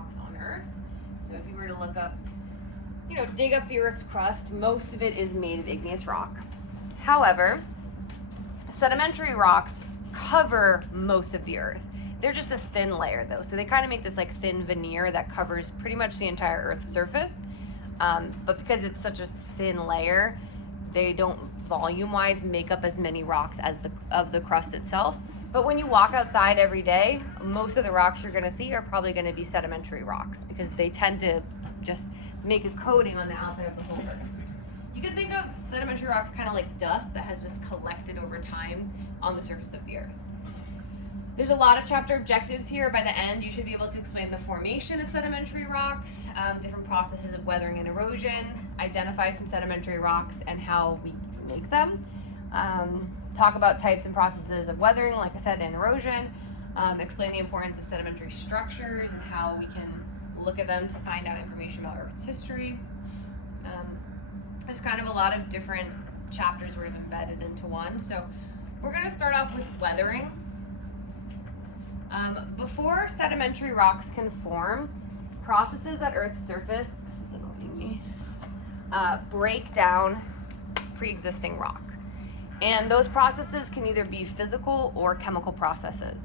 rocks on Earth. So if you were to look up, dig up the Earth's crust, most of it is made of igneous rock. However, sedimentary rocks cover most of the Earth. They're just a thin layer though, so they kind of make this like thin veneer that covers pretty much the entire Earth's surface. But because it's such a thin layer, they don't volume-wise make up as many rocks as the crust itself. But when you walk outside every day, most of the rocks you're going to see are probably going to be sedimentary rocks because they tend to just make a coating on the outside of the whole Earth. You can think of sedimentary rocks kind of like dust that has just collected over time on the surface of the Earth. There's a lot of chapter objectives here. By the end, you should be able to explain the formation of sedimentary rocks, different processes of weathering and erosion, identify some sedimentary rocks and how we make them, talk about types and processes of weathering, like I said, and erosion, explain the importance of sedimentary structures and how we can look at them to find out information about Earth's history. There's kind of a lot of different chapters sort of embedded into one. So we're going to start off with weathering. Before sedimentary rocks can form, processes at Earth's surface, this is annoying me, break down pre-existing rock. And those processes can either be physical or chemical processes.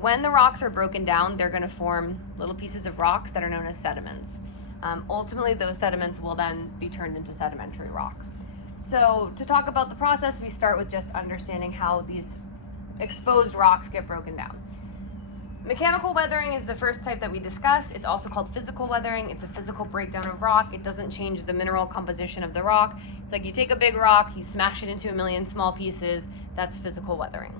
When the rocks are broken down, they're going to form little pieces of rocks that are known as sediments. Ultimately, those sediments will then be turned into sedimentary rock. So to talk about the process, we start with just understanding how these exposed rocks get broken down. Mechanical weathering is the first type that we discuss. It's also called physical weathering. It's a physical breakdown of rock. It doesn't change the mineral composition of the rock. It's like you take a big rock, you smash it into a million small pieces. That's physical weathering.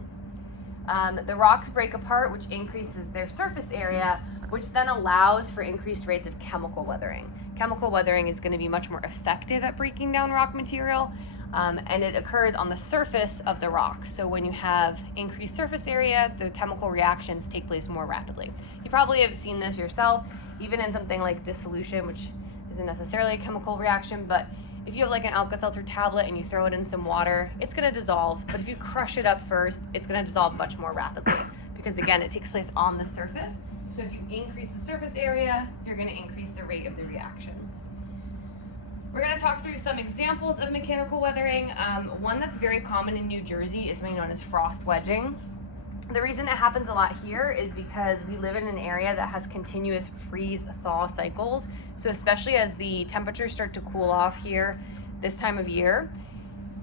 The rocks break apart, which increases their surface area, which then allows for increased rates of chemical weathering. Chemical weathering is going to be much more effective at breaking down rock material, and it occurs on the surface of the rock. So when you have increased surface area, the chemical reactions take place more rapidly. You probably have seen this yourself, even in something like dissolution, which isn't necessarily a chemical reaction, but if you have like an Alka-Seltzer tablet and you throw it in some water, it's going to dissolve. But if you crush it up first, it's going to dissolve much more rapidly because, again, it takes place on the surface. So if you increase the surface area, you're going to increase the rate of the reaction. We're going to talk through some examples of mechanical weathering. One that's very common in New Jersey is something known as frost wedging. The reason it happens a lot here is because we live in an area that has continuous freeze-thaw cycles. So especially as the temperatures start to cool off here this time of year,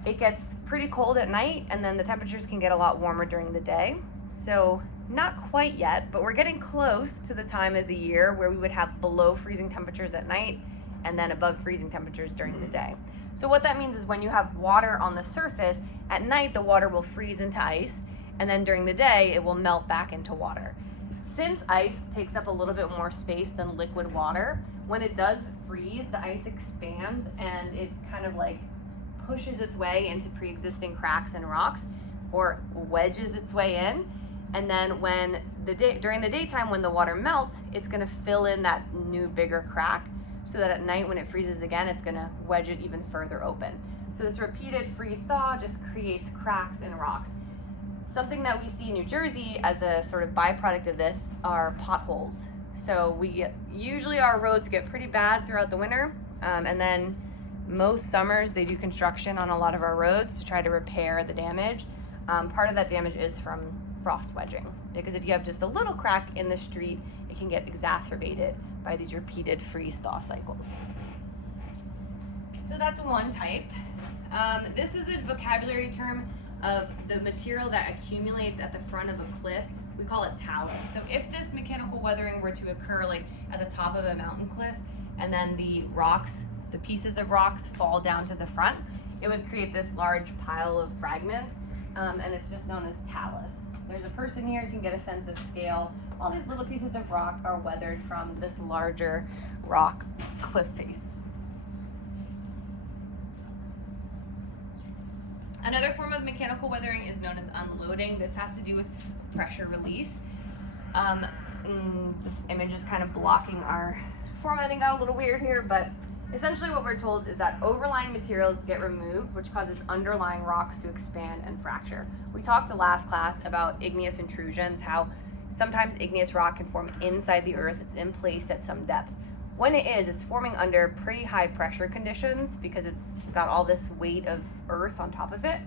it gets pretty cold at night and then the temperatures can get a lot warmer during the day. So not quite yet, but we're getting close to the time of the year where we would have below freezing temperatures at night and then above freezing temperatures during the day. So what that means is when you have water on the surface, at night the water will freeze into ice, and then during the day it will melt back into water. Since ice takes up a little bit more space than liquid water, when it does freeze, the ice expands and it kind of like pushes its way into pre-existing cracks and rocks, or wedges its way in. And then when during the daytime when the water melts, it's going to fill in that new bigger crack, so that at night when it freezes again, it's going to wedge it even further open. So this repeated freeze-thaw just creates cracks in rocks. Something that we see in New Jersey as a sort of byproduct of this are potholes. So usually our roads get pretty bad throughout the winter, and then most summers they do construction on a lot of our roads to try to repair the damage. Part of that damage is from frost wedging, because if you have just a little crack in the street, it can get exacerbated by these repeated freeze-thaw cycles. So that's one type. This is a vocabulary term of the material that accumulates at the front of a cliff. We call it talus. So if this mechanical weathering were to occur like at the top of a mountain cliff, and then the pieces of rocks fall down to the front, it would create this large pile of fragments, and it's just known as talus. There's a person here, so you can get a sense of scale. All these little pieces of rock are weathered from this larger rock cliff face. Another form of mechanical weathering is known as unloading. This has to do with pressure release. This image is kind of blocking our formatting, got a little weird here, but essentially what we're told is that overlying materials get removed, which causes underlying rocks to expand and fracture. We talked the last class about igneous intrusions, how Sometimes igneous rock can form inside the earth. It's in place at some depth. When it is, it's forming under pretty high pressure conditions because it's got all this weight of earth on top of it.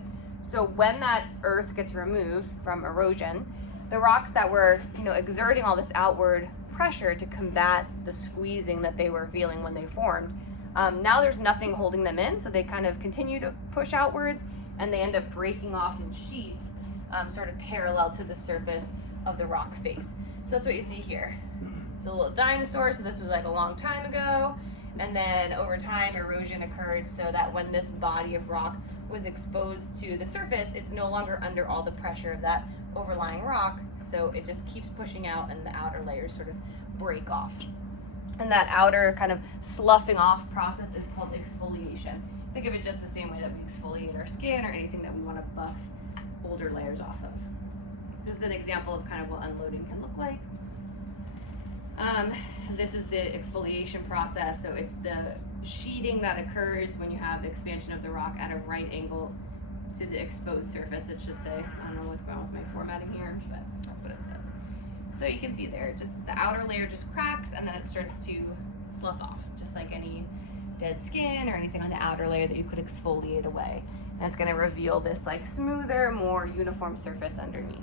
So when that earth gets removed from erosion, the rocks that were, exerting all this outward pressure to combat the squeezing that they were feeling when they formed, now there's nothing holding them in, so they kind of continue to push outwards, and they end up breaking off in sheets, sort of parallel to the surface of the rock face. So that's what you see here. It's a little dinosaur, so this was like a long time ago, and then over time erosion occurred so that when this body of rock was exposed to the surface, it's no longer under all the pressure of that overlying rock, so it just keeps pushing out and the outer layers sort of break off. And that outer kind of sloughing off process is called exfoliation. Think of it just the same way that we exfoliate our skin or anything that we want to buff older layers off of. This is an example of kind of what unloading can look like. This is the exfoliation process, so it's the sheeting that occurs when you have expansion of the rock at a right angle to the exposed surface, it should say. I don't know what's going on with my formatting here, but that's what it says. So you can see there, just the outer layer just cracks and then it starts to slough off, just like any dead skin or anything on the outer layer that you could exfoliate away. And it's going to reveal this like smoother, more uniform surface underneath.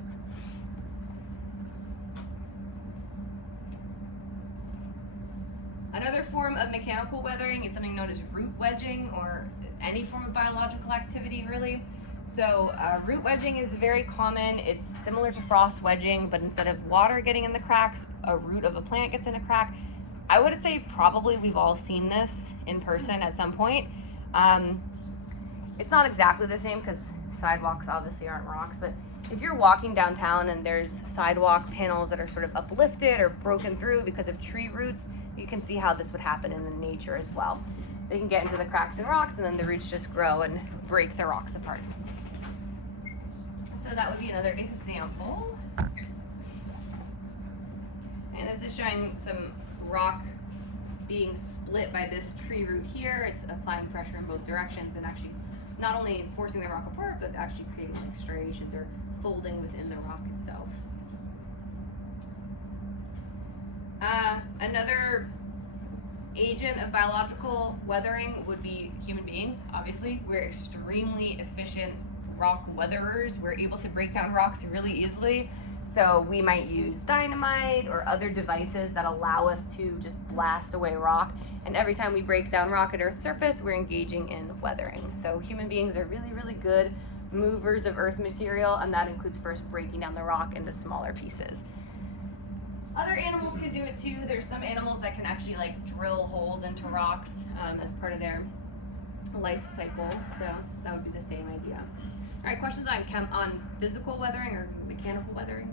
Another form of mechanical weathering is something known as root wedging, or any form of biological activity really. So root wedging is very common. It's similar to frost wedging, but instead of water getting in the cracks, a root of a plant gets in a crack. I would say probably we've all seen this in person at some point. It's not exactly the same because sidewalks obviously aren't rocks, but if you're walking downtown and there's sidewalk panels that are sort of uplifted or broken through because of tree roots, you can see how this would happen in the nature as well. They can get into the cracks and rocks and then the roots just grow and break the rocks apart. So that would be another example. And this is showing some rock being split by this tree root here. It's applying pressure in both directions and actually not only forcing the rock apart, but actually creating like striations or folding within the rock itself. Another agent of biological weathering would be human beings. Obviously, we're extremely efficient rock weatherers. We're able to break down rocks really easily. So we might use dynamite or other devices that allow us to just blast away rock. And every time we break down rock at Earth's surface, we're engaging in weathering. So human beings are really, really good movers of Earth material, and that includes first breaking down the rock into smaller pieces. Other animals can do it too. There's some animals that can actually like drill holes into rocks as part of their life cycle. So that would be the same idea. All right, questions on physical weathering or mechanical weathering?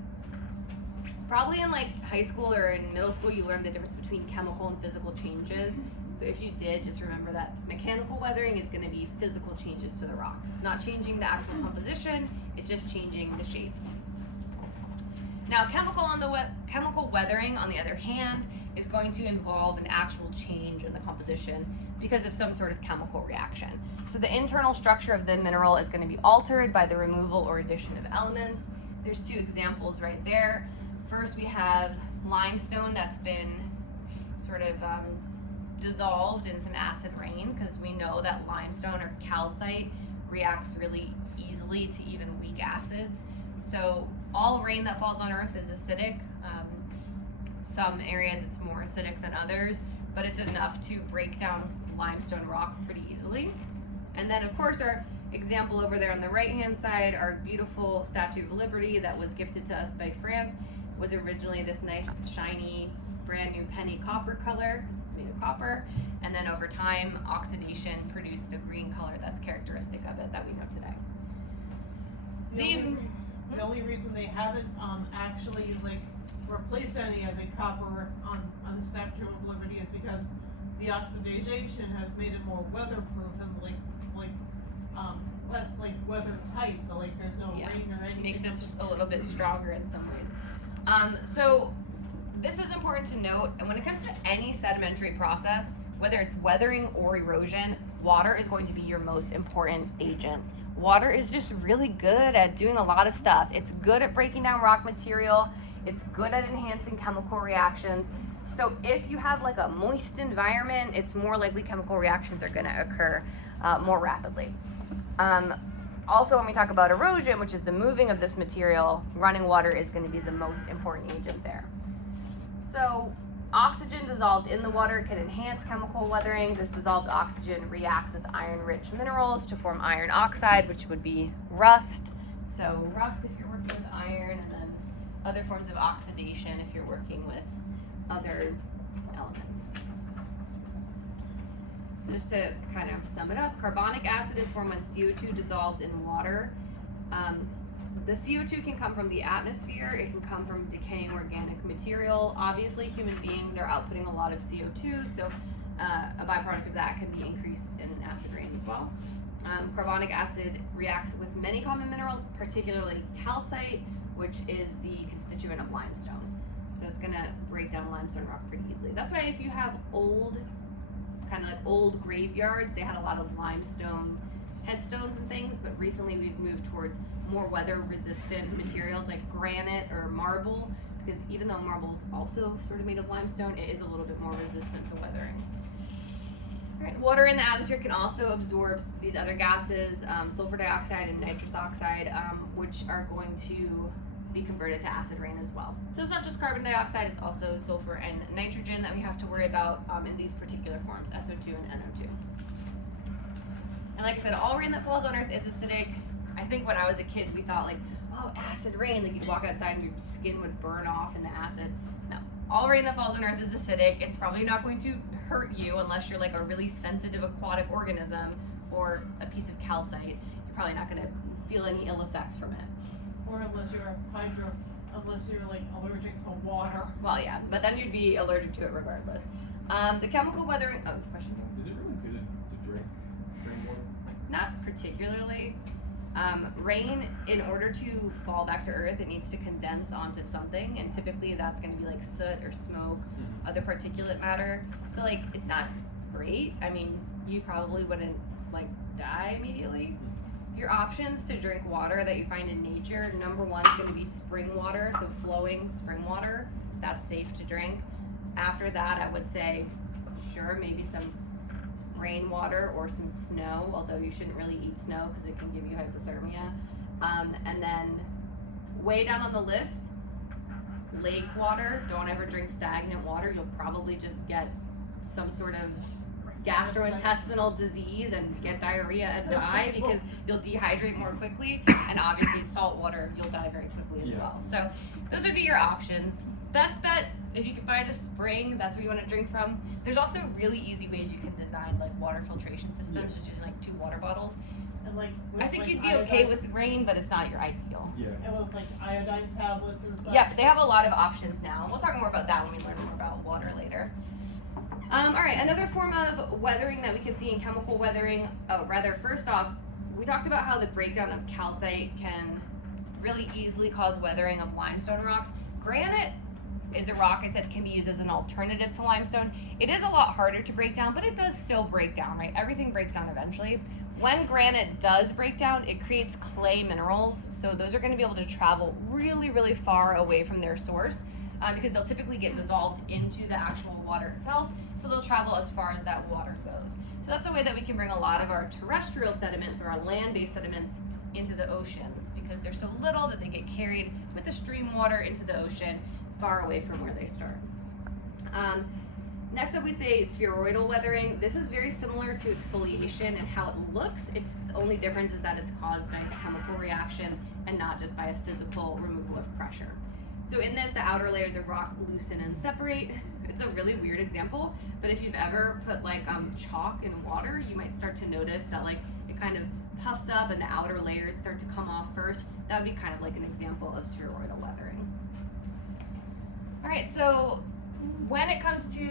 Probably in like high school or in middle school, you learned the difference between chemical and physical changes. So if you did, just remember that mechanical weathering is going to be physical changes to the rock. It's not changing the actual composition, it's just changing the shape. Now, chemical weathering, on the other hand, is going to involve an actual change in the composition because of some sort of chemical reaction. So the internal structure of the mineral is going to be altered by the removal or addition of elements. There's two examples right there. First, we have limestone that's been sort of dissolved in some acid rain, because we know that limestone or calcite reacts really easily to even weak acids. So all rain that falls on Earth is acidic. Some areas it's more acidic than others, but it's enough to break down limestone rock pretty easily. And then of course our example over there on the right hand side, our beautiful Statue of Liberty that was gifted to us by France, was originally this nice shiny brand new penny copper color, it's made of copper, and then over time oxidation produced the green color that's characteristic of it that we know today. The only reason they haven't actually like replaced any of the copper on the Statue of Liberty is because the oxidation has made it more weatherproof and weather tight. So like there's no rain or anything. Makes it a little bit stronger in some ways. So this is important to note. And when it comes to any sedimentary process, whether it's weathering or erosion, water is going to be your most important agent. Water is just really good at doing a lot of stuff. It's good at breaking down rock material. It's good at enhancing chemical reactions. So if you have like a moist environment, it's more likely chemical reactions are going to occur more rapidly. Also, when we talk about erosion, which is the moving of this material, running water is going to be the most important agent there. So oxygen dissolved in the water can enhance chemical weathering. This dissolved oxygen reacts with iron-rich minerals to form iron oxide, which would be rust. So rust if you're working with iron, and then other forms of oxidation if you're working with other elements. Just to kind of sum it up, carbonic acid is formed when CO2 dissolves in water. The CO2 can come from the atmosphere, it can come from decaying organic material. Obviously, human beings are outputting a lot of CO2, so a byproduct of that can be increased in acid rain as well. Carbonic acid reacts with many common minerals, particularly calcite, which is the constituent of limestone. So it's going to break down limestone rock pretty easily. That's why if you have old, kind of like old graveyards, they had a lot of limestone headstones and things, but recently we've moved towards more weather resistant materials like granite or marble, because even though marble is also sort of made of limestone, it is a little bit more resistant to weathering. All right, water in the atmosphere can also absorb these other gases, sulfur dioxide and nitrous oxide, which are going to be converted to acid rain as well. So it's not just carbon dioxide, it's also sulfur and nitrogen that we have to worry about in these particular forms, SO2 and NO2. And like I said, all rain that falls on Earth is acidic. I think when I was a kid, we thought like, oh, acid rain, like you'd walk outside and your skin would burn off in the acid. No, all rain that falls on Earth is acidic. It's probably not going to hurt you unless you're like a really sensitive aquatic organism or a piece of calcite. You're probably not going to feel any ill effects from it. Or unless you're unless you're like allergic to water. Well, yeah, but then you'd be allergic to it regardless. The chemical weathering. Oh, question here. Is it really good to drink rainwater? Not particularly. Rain, in order to fall back to Earth, it needs to condense onto something, and typically that's going to be like soot or smoke, other particulate matter. So like, it's not great. I mean, you probably wouldn't like die immediately. Your options to drink water that you find in nature, number one is going to be spring water, so flowing spring water. That's safe to drink. After that, I would say, sure, maybe some rainwater or some snow, although you shouldn't really eat snow because it can give you hypothermia. And then way down on the list, lake water. Don't ever drink stagnant water. You'll probably just get some sort of gastrointestinal disease and get diarrhea and die because you'll dehydrate more quickly, and obviously salt water, you'll die very quickly as well. So those would be your options. Best bet, if you can find a spring, that's where you want to drink from. There's also really easy ways you can design like water filtration systems, just using like 2 water bottles. And like I think you'd be okay with rain, but it's not your ideal. Yeah. And with like iodine tablets and stuff. Yeah, they have a lot of options now. We'll talk more about that when we learn more about water later. All right, another form of weathering that we can see in chemical weathering, first off, we talked about how the breakdown of calcite can really easily cause weathering of limestone rocks. Granite is a rock, I said, can be used as an alternative to limestone. It is a lot harder to break down, but it does still break down, right? Everything breaks down eventually. When granite does break down, it creates clay minerals, so those are going to be able to travel really, really far away from their source. Because they'll typically get dissolved into the actual water itself, so they'll travel as far as that water goes. So that's a way that we can bring a lot of our terrestrial sediments or our land-based sediments into the oceans, because they're so little that they get carried with the stream water into the ocean far away from where they start. Next up we say spheroidal weathering. This is very similar to exfoliation and how it looks. It's the only difference is that it's caused by a chemical reaction and not just by a physical removal of pressure. So in this, the outer layers of rock loosen and separate. It's a really weird example, but if you've ever put like chalk in water, you might start to notice that like it kind of puffs up and the outer layers start to come off first. That would be kind of like an example of spheroidal weathering. All right, so when it comes to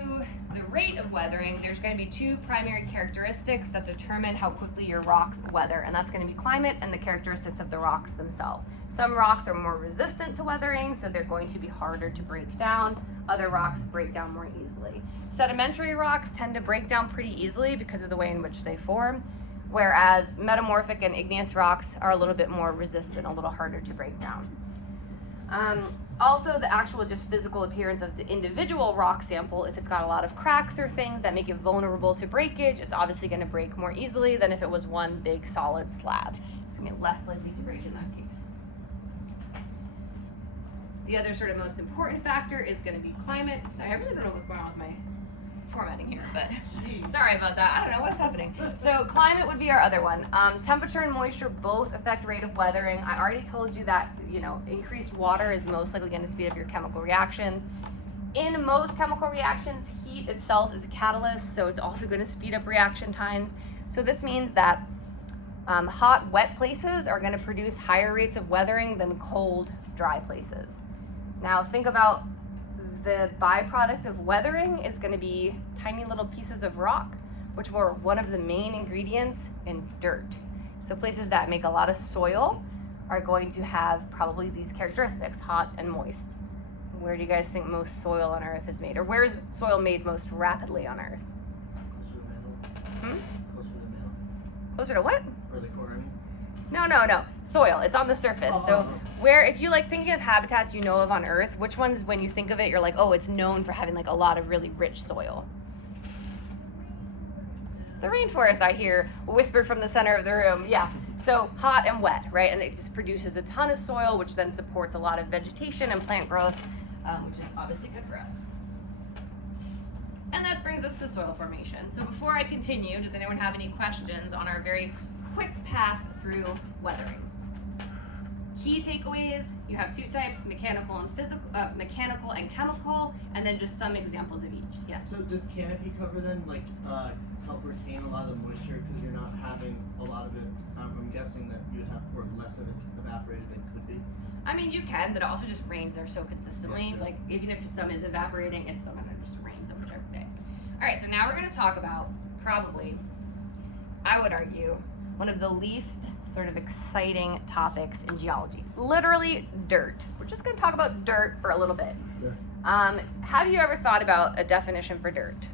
the rate of weathering, there's going to be 2 primary characteristics that determine how quickly your rocks weather, and that's going to be climate and the characteristics of the rocks themselves. Some rocks are more resistant to weathering, so they're going to be harder to break down. Other rocks break down more easily. Sedimentary rocks tend to break down pretty easily because of the way in which they form, whereas metamorphic and igneous rocks are a little bit more resistant, a little harder to break down. Also, the actual just physical appearance of the individual rock sample, if it's got a lot of cracks or things that make it vulnerable to breakage, it's obviously going to break more easily than if it was one big solid slab. It's going to be less likely to break in that case. The other sort of most important factor is going to be climate. Sorry, I really don't know what's going on with my formatting here, but sorry about that. I don't know what's happening. So climate would be our other one. Temperature and moisture both affect rate of weathering. I already told you that, increased water is most likely going to speed up your chemical reactions. In most chemical reactions, heat itself is a catalyst, so it's also going to speed up reaction times. So this means that hot, wet places are going to produce higher rates of weathering than cold, dry places. Now think about the byproduct of weathering is going to be tiny little pieces of rock, which were one of the main ingredients in dirt. So places that make a lot of soil are going to have probably these characteristics, hot and moist. Where do you guys think most soil on Earth is made? Or where is soil made most rapidly on Earth? Closer to the mantle. Closer to the mantle. Closer to what? Or the core, I mean. No. Soil. It's on the surface. So where, if you thinking of habitats you know of on Earth, which ones, when you think of it, you're like, oh, it's known for having a lot of really rich soil? The rainforest, I hear whispered from the center of the room. Yeah. So hot and wet, right? And it just produces a ton of soil, which then supports a lot of vegetation and plant growth, which is obviously good for us. And that brings us to soil formation. So before I continue, does anyone have any questions on our very quick path through weathering? Key takeaways, you have two types, mechanical and chemical, and then just some examples of each. Yes? So does canopy cover then, help retain a lot of the moisture because you're not having a lot of it? I'm guessing that you'd have or less of it evaporated than could be. I mean, you can, but it also just rains there so consistently. Yeah, sure. Even if some is evaporating, it's still gonna just rain so much every day. All right, so now we're gonna talk about probably, I would argue, one of the least sort of exciting topics in geology. Literally dirt. We're just gonna talk about dirt for a little bit. Yeah. Have you ever thought about a definition for dirt?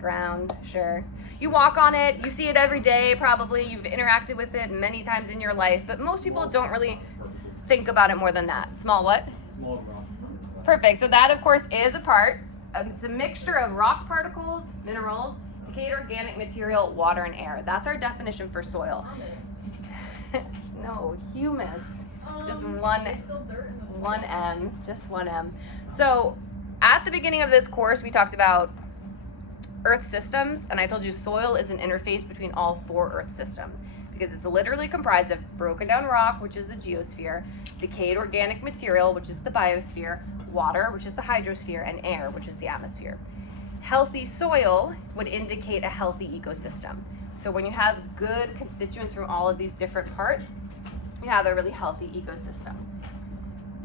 Ground, sure. You walk on it, you see it every day probably, you've interacted with it many times in your life, but most people don't really think about it more than that. Small what? Small rock. Perfect, so that of course is a part. It's a mixture of rock particles, minerals, decayed organic material, water, and air. That's our definition for soil. No, humus. Just one M, just one M. So at the beginning of this course, we talked about Earth systems, and I told you soil is an interface between all four Earth systems because it's literally comprised of broken down rock, which is the geosphere, decayed organic material, which is the biosphere, water, which is the hydrosphere, and air, which is the atmosphere. Healthy soil would indicate a healthy ecosystem. So when you have good constituents from all of these different parts, you have a really healthy ecosystem.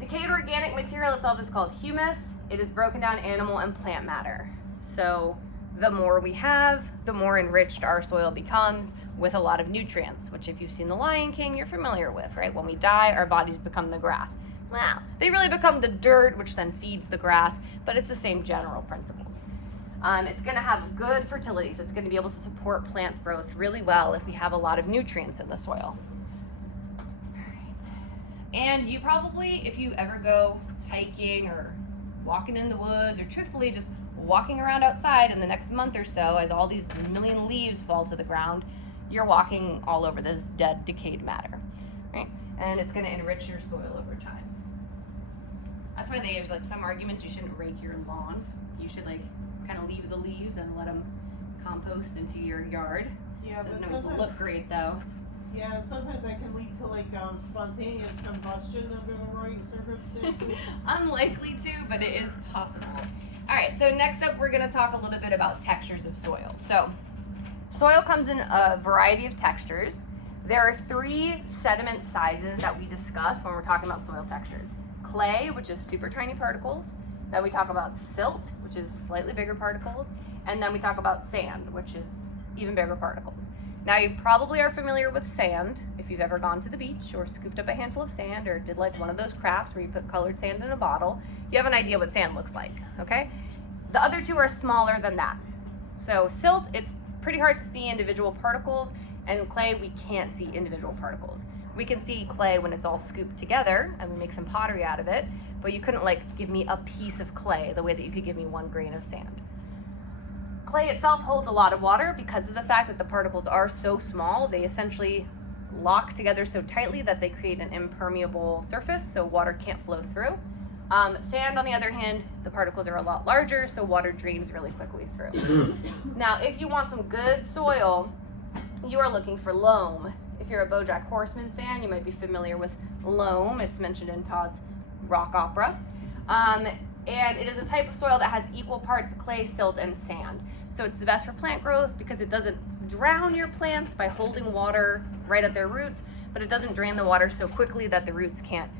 Decayed organic material itself is called humus. It is broken down animal and plant matter. So the more we have, the more enriched our soil becomes with a lot of nutrients, which if you've seen The Lion King, you're familiar with, right? When we die, our bodies become the grass. Wow. They really become the dirt, which then feeds the grass, but it's the same general principle. It's going to have good fertility, so it's going to be able to support plant growth really well if we have a lot of nutrients in the soil. All right. And you probably, if you ever go hiking or walking in the woods, or truthfully just walking around outside in the next month or so as all these million leaves fall to the ground, you're walking all over this dead, decayed matter, right? And it's going to enrich your soil over time. That's why there's some arguments you shouldn't rake your lawn. You should kind of leave the leaves and let them compost into your yard. Yeah, but Doesn't always sometimes, look great though. yeah, sometimes that can lead to spontaneous combustion under the right circumstances. Unlikely to, but it is possible. All right, so next up we're going to talk a little bit about textures of soil. So soil comes in a variety of textures. There are 3 sediment sizes that we discuss when we're talking about soil textures. Clay, which is super tiny particles. Then we talk about silt, which is slightly bigger particles. And then we talk about sand, which is even bigger particles. Now you probably are familiar with sand if you've ever gone to the beach or scooped up a handful of sand or did one of those crafts where you put colored sand in a bottle. You have an idea what sand looks like, okay? The other 2 are smaller than that. So silt, it's pretty hard to see individual particles, and clay, we can't see individual particles. We can see clay when it's all scooped together and we make some pottery out of it, but you couldn't like give me a piece of clay the way that you could give me 1 grain of sand. Clay itself holds a lot of water because of the fact that the particles are so small. They essentially lock together so tightly that they create an impermeable surface, so water can't flow through. Sand, on the other hand, the particles are a lot larger, so water drains really quickly through. Now, if you want some good soil, you are looking for loam. If you're a BoJack Horseman fan, you might be familiar with loam. It's mentioned in Todd's rock opera. And it is a type of soil that has equal parts clay, silt, and sand. So it's the best for plant growth because it doesn't drown your plants by holding water right at their roots, but it doesn't drain the water so quickly that the roots can't,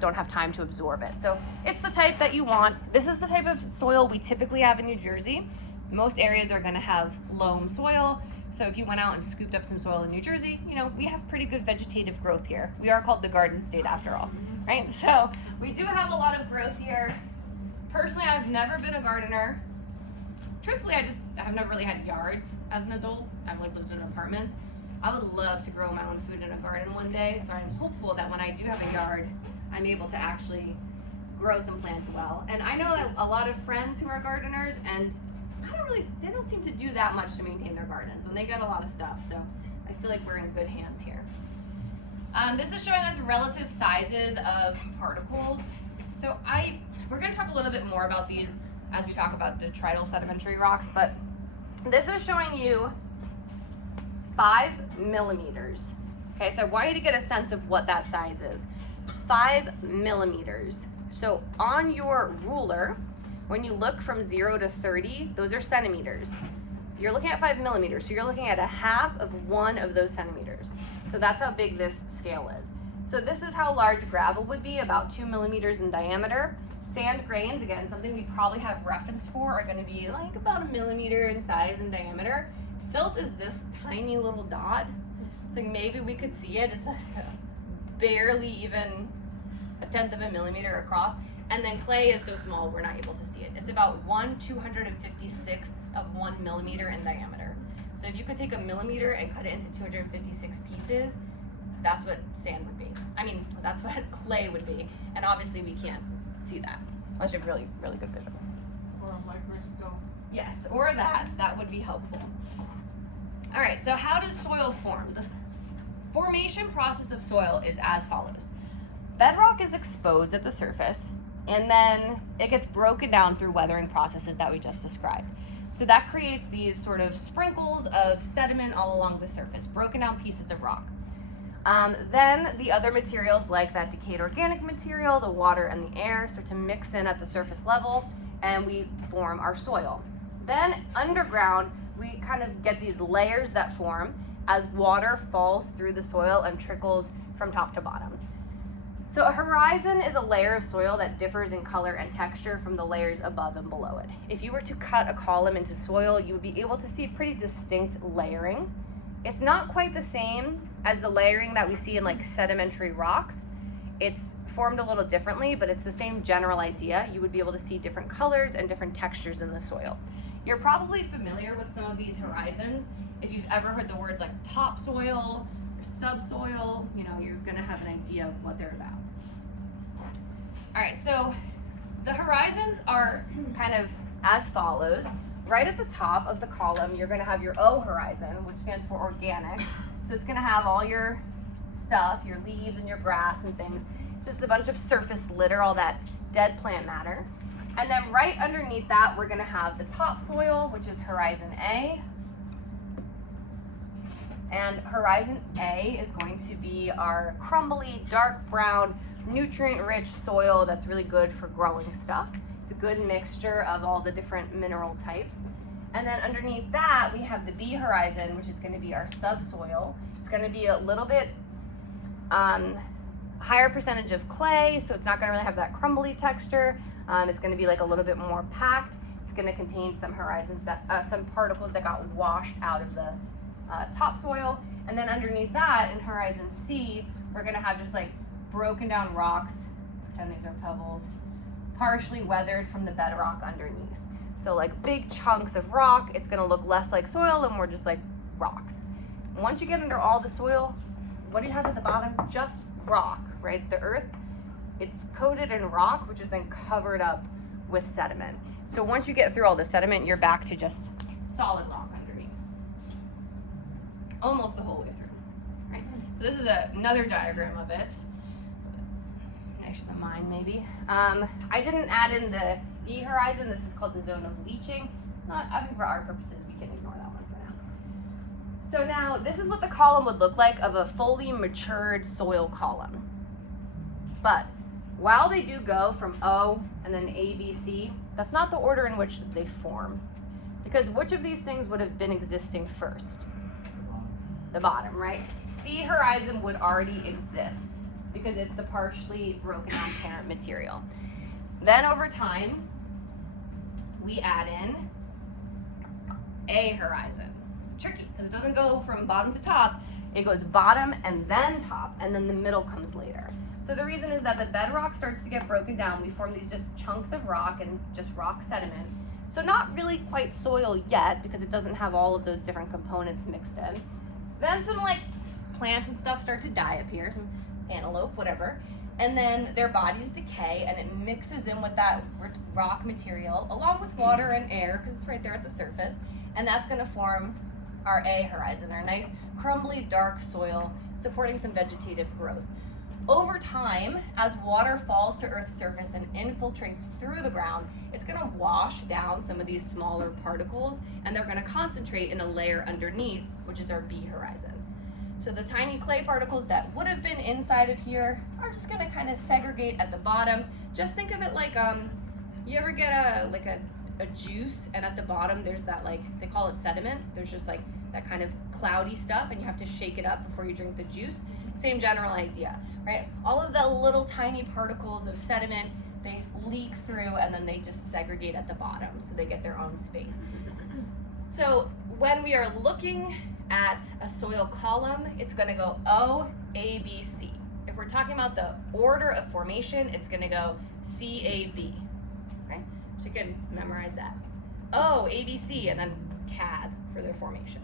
don't have time to absorb it. So it's the type that you want. This is the type of soil we typically have in New Jersey. Most areas are going to have loam soil. So if you went out and scooped up some soil in New Jersey, we have pretty good vegetative growth here. We are called the Garden State after all, right? So we do have a lot of growth here. Personally, I've never been a gardener. Truthfully, I've never really had yards as an adult. I've lived in apartments. I would love to grow my own food in a garden one day, so I'm hopeful that when I do have a yard, I'm able to actually grow some plants well. And I know that a lot of friends who are gardeners, and they don't seem to do that much to maintain their gardens, and they get a lot of stuff, so I feel like we're in good hands here. This is showing us relative sizes of particles. So we're going to talk a little bit more about these as we talk about detrital sedimentary rocks, but this is showing you 5 millimeters. Okay, so I want you to get a sense of what that size is. 5 millimeters. So on your ruler, when you look from 0 to 30, those are centimeters. You're looking at 5 millimeters, so you're looking at a half of 1 of those centimeters. So that's how big this scale is. So this is how large gravel would be, about 2 millimeters in diameter. Sand grains, again, something we probably have reference for, are going to be like about 1 millimeter in size and diameter. Silt is this tiny little dot, so maybe we could see it. It's like barely even 1/10 of a millimeter across. And then clay is so small we're not able to see it. It's about 1/256th of 1 millimeter in diameter. So if you could take a millimeter and cut it into 256 pieces, that's what sand would be. That's what clay would be. And obviously we can't see that unless you have really, really good vision. Or a microscope. Yes, or that would be helpful. All right, so how does soil form? The formation process of soil is as follows. Bedrock is exposed at the surface, and then it gets broken down through weathering processes that we just described. So that creates these sort of sprinkles of sediment all along the surface, broken down pieces of rock. Then the other materials like that decayed organic material, the water and the air start to mix in at the surface level, and we form our soil. Then underground, we kind of get these layers that form as water falls through the soil and trickles from top to bottom. So a horizon is a layer of soil that differs in color and texture from the layers above and below it. If you were to cut a column into soil, you would be able to see pretty distinct layering. It's not quite the same as the layering that we see in like sedimentary rocks. It's formed a little differently, but it's the same general idea. You would be able to see different colors and different textures in the soil. You're probably familiar with some of these horizons. If you've ever heard the words like topsoil or subsoil, you're gonna have an idea of what they're about. All right, so the horizons are kind of as follows. Right at the top of the column, you're gonna have your O horizon, which stands for organic. So it's gonna have all your stuff, your leaves and your grass and things. It's just a bunch of surface litter, all that dead plant matter. And then right underneath that, we're gonna have the topsoil, which is horizon A. And horizon A is going to be our crumbly, dark brown, nutrient-rich soil that's really good for growing stuff. It's a good mixture of all the different mineral types. And then underneath that, we have the B horizon, which is going to be our subsoil. It's going to be a little bit higher percentage of clay, so it's not going to really have that crumbly texture. It's going to be like a little bit more packed. It's going to contain some some particles that got washed out of the topsoil. And then underneath that, in horizon C, we're going to have just like broken down rocks, pretend these are pebbles, partially weathered from the bedrock underneath. So like big chunks of rock, it's gonna look less like soil and more just like rocks. And once you get under all the soil, what do you have at the bottom? Just rock, right? The earth, it's coated in rock, which is then covered up with sediment. So once you get through all the sediment, you're back to just solid rock underneath. Almost the whole way through, right? So this is another diagram of it. Next to mine, maybe. I didn't add in the E horizon. This is called the zone of leaching. I think for our purposes, we can ignore that one for now. So now, this is what the column would look like of a fully matured soil column. But while they do go from O and then A, B, C, that's not the order in which they form. Because which of these things would have been existing first? The bottom, right? C horizon would already exist because it's the partially broken down parent material. Then over time, we add in A horizon. It's tricky because it doesn't go from bottom to top. It goes bottom and then top, and then the middle comes later. So the reason is that the bedrock starts to get broken down. We form these just chunks of rock and just rock sediment. So not really quite soil yet because it doesn't have all of those different components mixed in. Then some like plants and stuff start to die up here, some antelope, whatever. And then their bodies decay and it mixes in with that rock material along with water and air because it's right there at the surface. And that's gonna form our A horizon, our nice crumbly dark soil supporting some vegetative growth. Over time, as water falls to Earth's surface and infiltrates through the ground, it's gonna wash down some of these smaller particles and they're gonna concentrate in a layer underneath, which is our B horizon. So the tiny clay particles that would have been inside of here are just gonna kind of segregate at the bottom. Just think of it like, you ever get a juice and at the bottom there's that like, they call it sediment. There's just like that kind of cloudy stuff and you have to shake it up before you drink the juice. Same general idea, right? All of the little tiny particles of sediment, they leak through and then they just segregate at the bottom so they get their own space. So when we are looking at a soil column, it's gonna go O, A, B, C. If we're talking about the order of formation, it's gonna go C, A, B, right? So you can memorize that. O, A, B, C, and then CAD for their formation.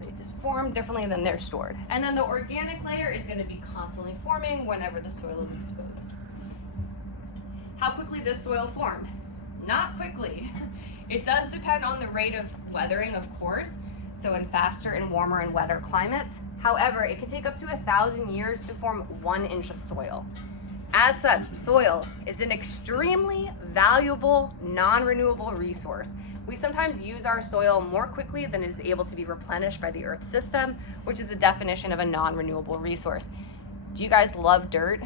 They just form differently than they're stored. And then the organic layer is gonna be constantly forming whenever the soil is exposed. How quickly does soil form? Not quickly. It does depend on the rate of weathering, of course. So in faster and warmer and wetter climates. However, it can take up to 1,000 years to form 1 inch of soil. As such, soil is an extremely valuable, non-renewable resource. We sometimes use our soil more quickly than it is able to be replenished by the Earth system, which is the definition of a non-renewable resource. Do you guys love dirt?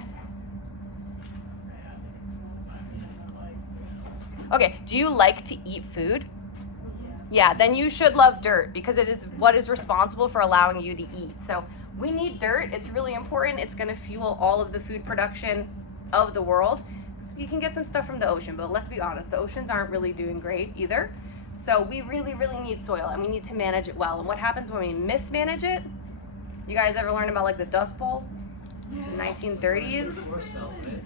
Okay, do you like to eat food? Yeah, then you should love dirt because it is what is responsible for allowing you to eat. So we need dirt. It's really important. It's going to fuel all of the food production of the world. So you can get some stuff from the ocean, but let's be honest, the oceans aren't really doing great either. So we really, really need soil and we need to manage it well. And what happens when we mismanage it? You guys ever learn about like the Dust Bowl? In the 1930s? There's a forest belt, right?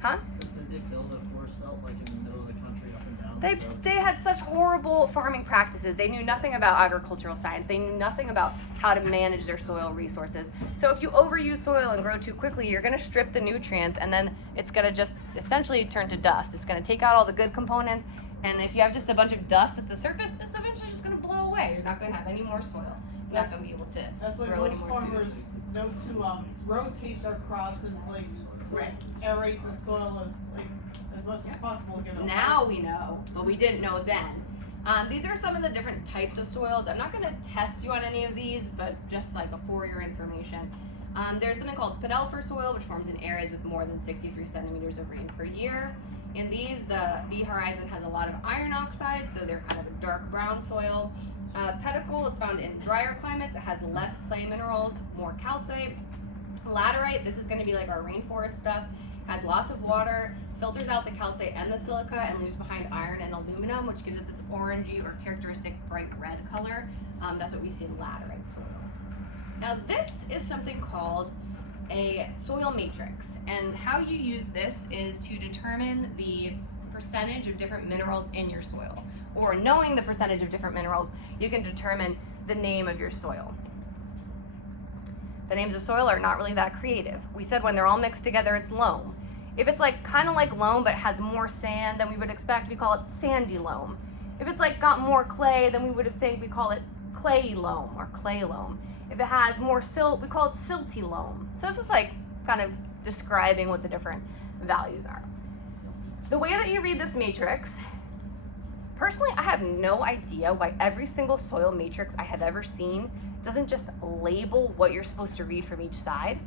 Huh? Did they build a forest belt like in the middle of the country up and down? They had such horrible farming practices. They knew nothing about agricultural science. They knew nothing about how to manage their soil resources. So if you overuse soil and grow too quickly, you're gonna strip the nutrients and then it's gonna just essentially turn to dust. It's gonna take out all the good components, and if you have just a bunch of dust at the surface, it's eventually just gonna blow away. You're not gonna have any more soil. You're not gonna be able to That's why grow any most more food. farmers know to rotate their crops and to aerate the soil as much as possible. Now we know, but we didn't know then. These are some of the different types of soils. I'm not going to test you on any of these, but just like for your information. There's something called Padelfer soil, which forms in areas with more than 63 centimeters of rain per year. In these, the B horizon has a lot of iron oxide, so they're kind of a dark brown soil. Pedicle is found in drier climates. It has less clay minerals, more calcite. Laterite, this is going to be like our rainforest stuff, has lots of water, filters out the calcite and the silica, and leaves behind iron and aluminum, which gives it this orangey or characteristic bright red color. That's what we see in laterite soil. Now this is something called a soil matrix, and how you use this is to determine the percentage of different minerals in your soil. Or knowing the percentage of different minerals, you can determine the name of your soil. The names of soil are not really that creative. We said when they're all mixed together, it's loam. If it's like kind of like loam but has more sand than we would expect, we call it sandy loam. If it's like got more clay than we would think, we call it clay loam or clay loam. If it has more silt, we call it silty loam. So it's just like kind of describing what the different values are. The way that you read this matrix, personally, I have no idea why every single soil matrix I have ever seen doesn't just label what you're supposed to read from each side.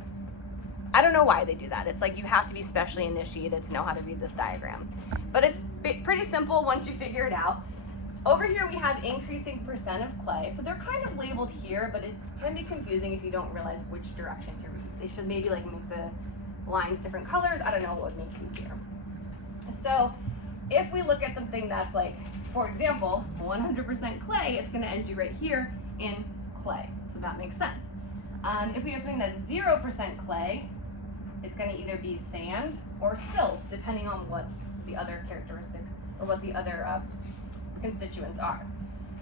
I don't know why they do that. It's like you have to be specially initiated to know how to read this diagram. But it's pretty simple once you figure it out. Over here we have increasing percent of clay. So they're kind of labeled here, but it can be confusing if you don't realize which direction to read. They should maybe like make the lines different colors. I don't know what would make it easier. So if we look at something that's like, for example, 100% clay, it's going to end you right here in clay. So that makes sense. If we have something that's 0% clay, it's going to either be sand or silt, depending on what the other characteristics or what the other constituents are.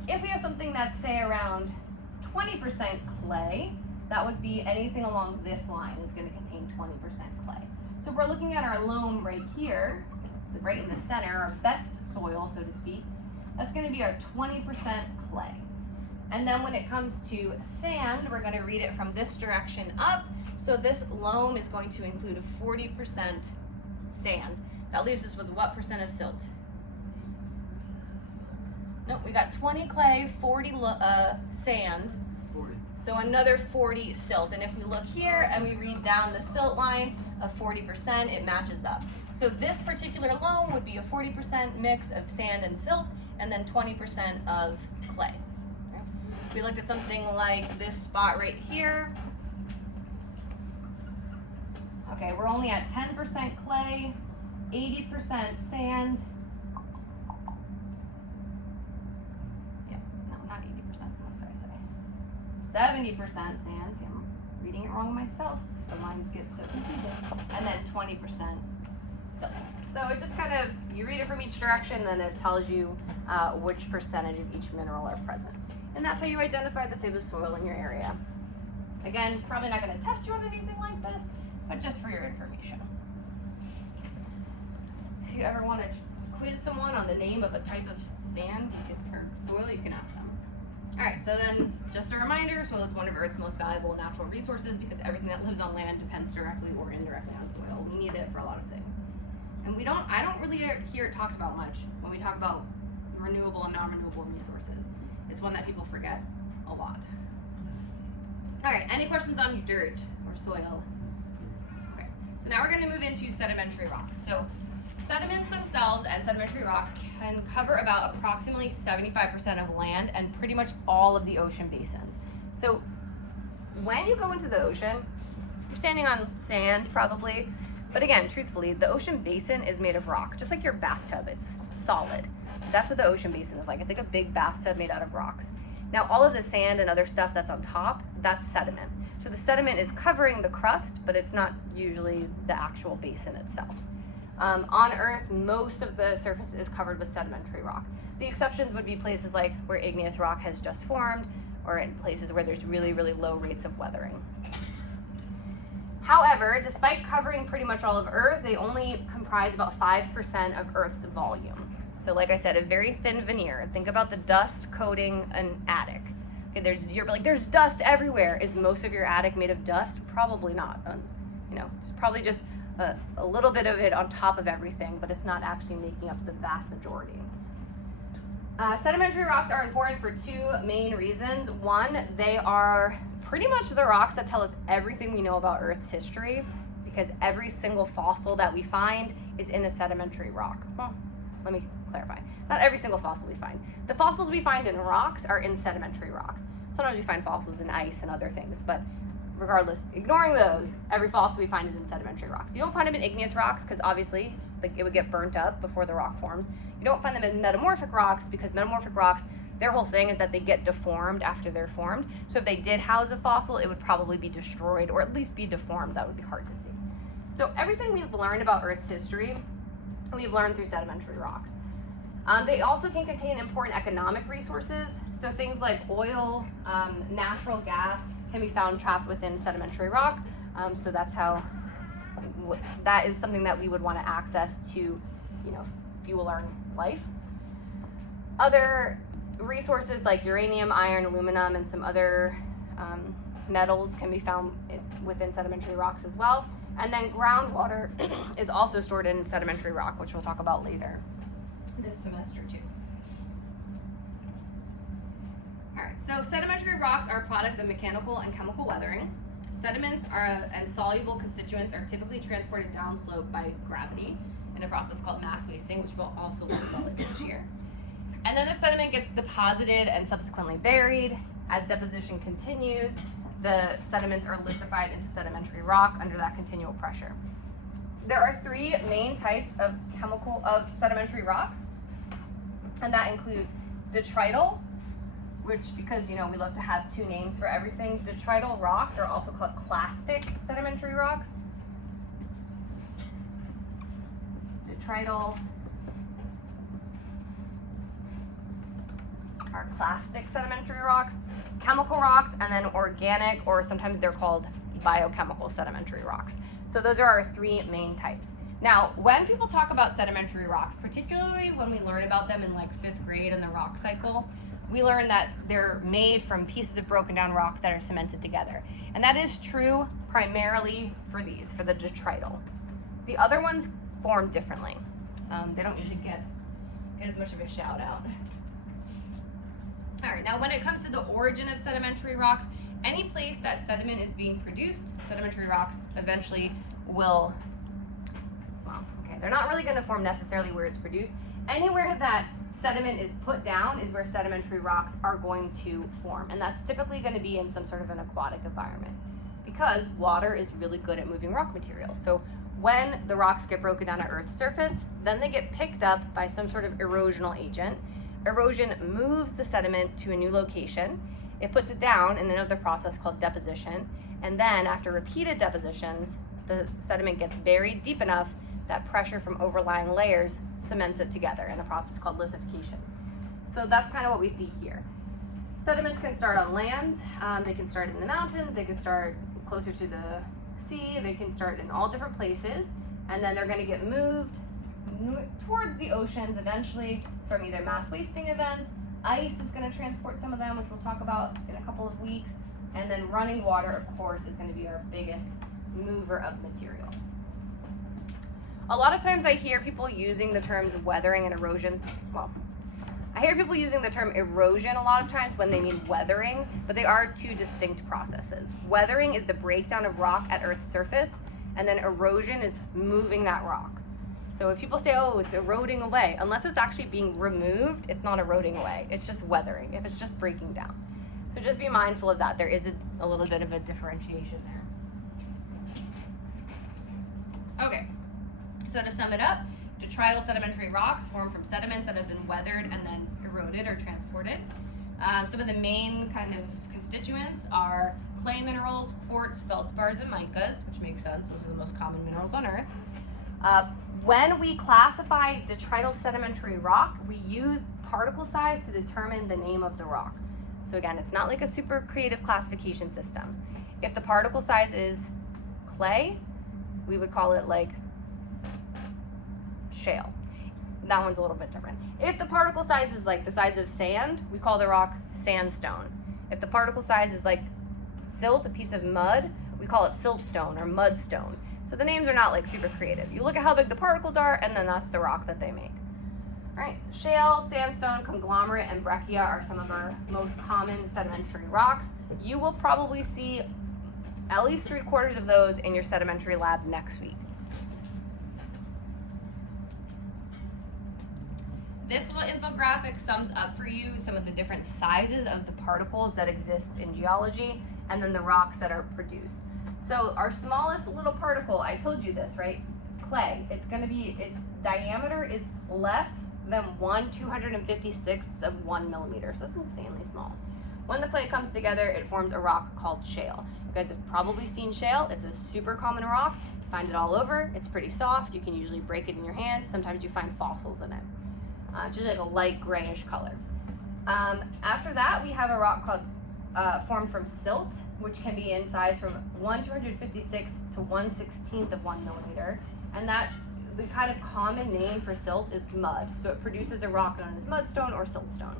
If we have something that's, say, around 20% clay, that would be anything along this line is going to contain 20% clay. So if we're looking at our loam right here, right in the center, our best soil, so to speak, that's going to be our 20% clay. And then when it comes to sand, we're going to read it from this direction up. So this loam is going to include a 40% sand. That leaves us with what percent of silt? Nope, we got 20 clay, 40 sand. 40. So another 40 silt. And if we look here and we read down the silt line of 40%, it matches up. So this particular loam would be a 40% mix of sand and silt, and then 20% of clay. Okay. If we looked at something like this spot right here, okay, we're only at 10% clay, 80% sand. Yeah, no, not 80%, what did I say? 70% sand, see, I'm reading it wrong myself, the lines get so confusing, and then 20% silt. So it just kind of, you read it from each direction, then it tells you which percentage of each mineral are present. And that's how you identify the type of soil in your area. Again, probably not going to test you on anything like this, but just for your information. If you ever want to quiz someone on the name of a type of sand or soil, you can ask them. All right, so then just a reminder, soil is one of Earth's most valuable natural resources because everything that lives on land depends directly or indirectly on soil. We need it for a lot of things. And I don't really hear it talked about much when we talk about renewable and non-renewable resources. It's one that people forget a lot. All right, any questions on dirt or soil? Okay, so now we're going to move into sedimentary rocks. So sediments themselves and sedimentary rocks can cover about approximately 75% of land and pretty much all of the ocean basins. So when you go into the ocean, you're standing on sand probably, but again, truthfully, the ocean basin is made of rock, just like your bathtub, it's solid. That's what the ocean basin is like. It's like a big bathtub made out of rocks. Now all of the sand and other stuff that's on top, that's sediment. So the sediment is covering the crust, but it's not usually the actual basin itself. On Earth, most of the surface is covered with sedimentary rock. The exceptions would be places like where igneous rock has just formed, or in places where there's really, really low rates of weathering. However, despite covering pretty much all of Earth, they only comprise about 5% of Earth's volume. So like I said, a very thin veneer. Think about the dust coating an attic. Okay, you're like, there's dust everywhere. Is most of your attic made of dust? Probably not. It's probably just a little bit of it on top of everything, but it's not actually making up the vast majority. Sedimentary rocks are important for two main reasons. One, they are pretty much the rocks that tell us everything we know about Earth's history, because every single fossil that we find is in a sedimentary rock. Well, let me clarify. Not every single fossil we find. The fossils we find in rocks are in sedimentary rocks. Sometimes we find fossils in ice and other things, but regardless, ignoring those, every fossil we find is in sedimentary rocks. You don't find them in igneous rocks because obviously it would get burnt up before the rock forms. You don't find them in metamorphic rocks because metamorphic rocks, their whole thing is that they get deformed after they're formed. So if they did house a fossil, it would probably be destroyed or at least be deformed. That would be hard to see. So everything we've learned about Earth's history, we've learned through sedimentary rocks. They also can contain important economic resources. So things like oil, natural gas, can be found trapped within sedimentary rock. So that's how, that is something that we would want to access to, you know, fuel our life. Other resources like uranium, iron, aluminum, and some other metals can be found within sedimentary rocks as well. And then groundwater is also stored in sedimentary rock, which we'll talk about later this semester too. All right, so sedimentary rocks are products of mechanical and chemical weathering. Sediments and soluble constituents are typically transported downslope by gravity in a process called mass wasting, which we'll also learn about later this year. And then the sediment gets deposited and subsequently buried. As deposition continues, the sediments are lithified into sedimentary rock under that continual pressure. There are three main types of sedimentary rocks, and that includes detrital, which, because you know we love to have two names for everything, detrital rocks are also called clastic sedimentary rocks. Detrital are clastic sedimentary rocks, chemical rocks, and then organic, or sometimes they're called biochemical sedimentary rocks. So those are our three main types. Now, when people talk about sedimentary rocks, particularly when we learn about them in like 5th grade in the rock cycle, we learn that they're made from pieces of broken down rock that are cemented together. And that is true primarily for these, for the detrital. The other ones form differently. They don't usually get as much of a shout out. All right, now when it comes to the origin of sedimentary rocks, any place that sediment is being produced, sedimentary rocks eventually will, well, okay, they're not really gonna form necessarily where it's produced. Anywhere that sediment is put down is where sedimentary rocks are going to form, and that's typically gonna be in some sort of an aquatic environment because water is really good at moving rock material. So when the rocks get broken down at Earth's surface, then they get picked up by some sort of erosional agent. Erosion moves the sediment to a new location. It puts it down in another process called deposition. And then after repeated depositions, the sediment gets buried deep enough that pressure from overlying layers cements it together in a process called lithification. So that's kind of what we see here. Sediments can start on land, they can start in the mountains, they can start closer to the sea, they can start in all different places, and then they're going to get moved towards the oceans eventually from either mass wasting events. Ice is going to transport some of them, which we'll talk about in a couple of weeks, and then running water, of course, is going to be our biggest mover of material. A lot of times I hear people using the terms weathering and erosion. Well, I hear people using the term erosion a lot of times when they mean weathering, but they are two distinct processes. Weathering is the breakdown of rock at Earth's surface, and then erosion is moving that rock. So if people say, oh, it's eroding away, unless it's actually being removed, it's not eroding away. It's just weathering, if it's just breaking down. So just be mindful of that. There is a little bit of a differentiation there. Okay, so to sum it up, detrital sedimentary rocks form from sediments that have been weathered and then eroded or transported. Some of the main kind of constituents are clay minerals, quartz, feldspars, and micas, which makes sense. Those are the most common minerals on Earth. When we classify detrital sedimentary rock, we use particle size to determine the name of the rock. So again, it's not like a super creative classification system. If the particle size is clay, we would call it like shale. That one's a little bit different. If the particle size is like the size of sand, we call the rock sandstone. If the particle size is like silt, a piece of mud, we call it siltstone or mudstone. So the names are not like super creative. You look at how big the particles are, and then that's the rock that they make. All right, shale, sandstone, conglomerate, and breccia are some of our most common sedimentary rocks. You will probably see at least 3/4 of those in your sedimentary lab next week. This little infographic sums up for you some of the different sizes of the particles that exist in geology, and then the rocks that are produced. So our smallest little particle, I told you this, right? Clay. Its diameter is less than 1/256th of 1 millimeter. So that's insanely small. When the clay comes together, it forms a rock called shale. You guys have probably seen shale. It's a super common rock. You find it all over. It's pretty soft. You can usually break it in your hands. Sometimes you find fossils in it. It's usually like a light grayish color. After that, we have a rock called formed from silt, which can be in size from 1/256 to 1/16 of 1 millimeter. And that, the kind of common name for silt is mud. So it produces a rock known as mudstone or siltstone.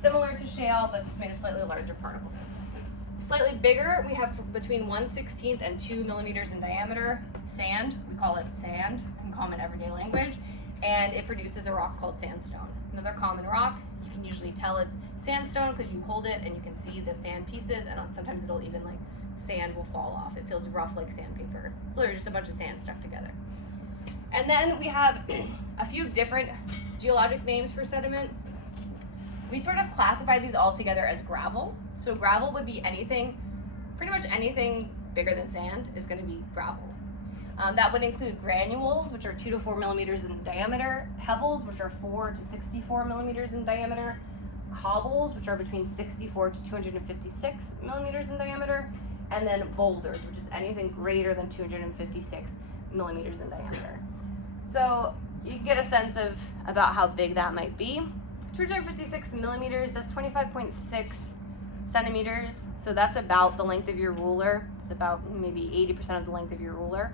Similar to shale, but it's made of slightly larger particles. Slightly bigger, we have between 1/16 and 2 millimeters in diameter. Sand, we call it sand in common everyday language, and it produces a rock called sandstone. Another common rock, you can usually tell it's sandstone because you hold it and you can see the sand pieces, and sometimes it'll even like sand will fall off. It feels rough like sandpaper. It's literally just a bunch of sand stuck together. And then we have a few different geologic names for sediment. We sort of classify these all together as gravel. So gravel would be anything, pretty much anything bigger than sand is going to be gravel. That would include granules, which are 2 to 4 millimeters in diameter, pebbles, which are 4 to 64 millimeters in diameter, cobbles, which are between 64 to 256 millimeters in diameter, and then boulders, which is anything greater than 256 millimeters in diameter. So you can get a sense of about how big that might be. 256 millimeters, that's 25.6 centimeters. So that's about the length of your ruler. It's about maybe 80% of the length of your ruler.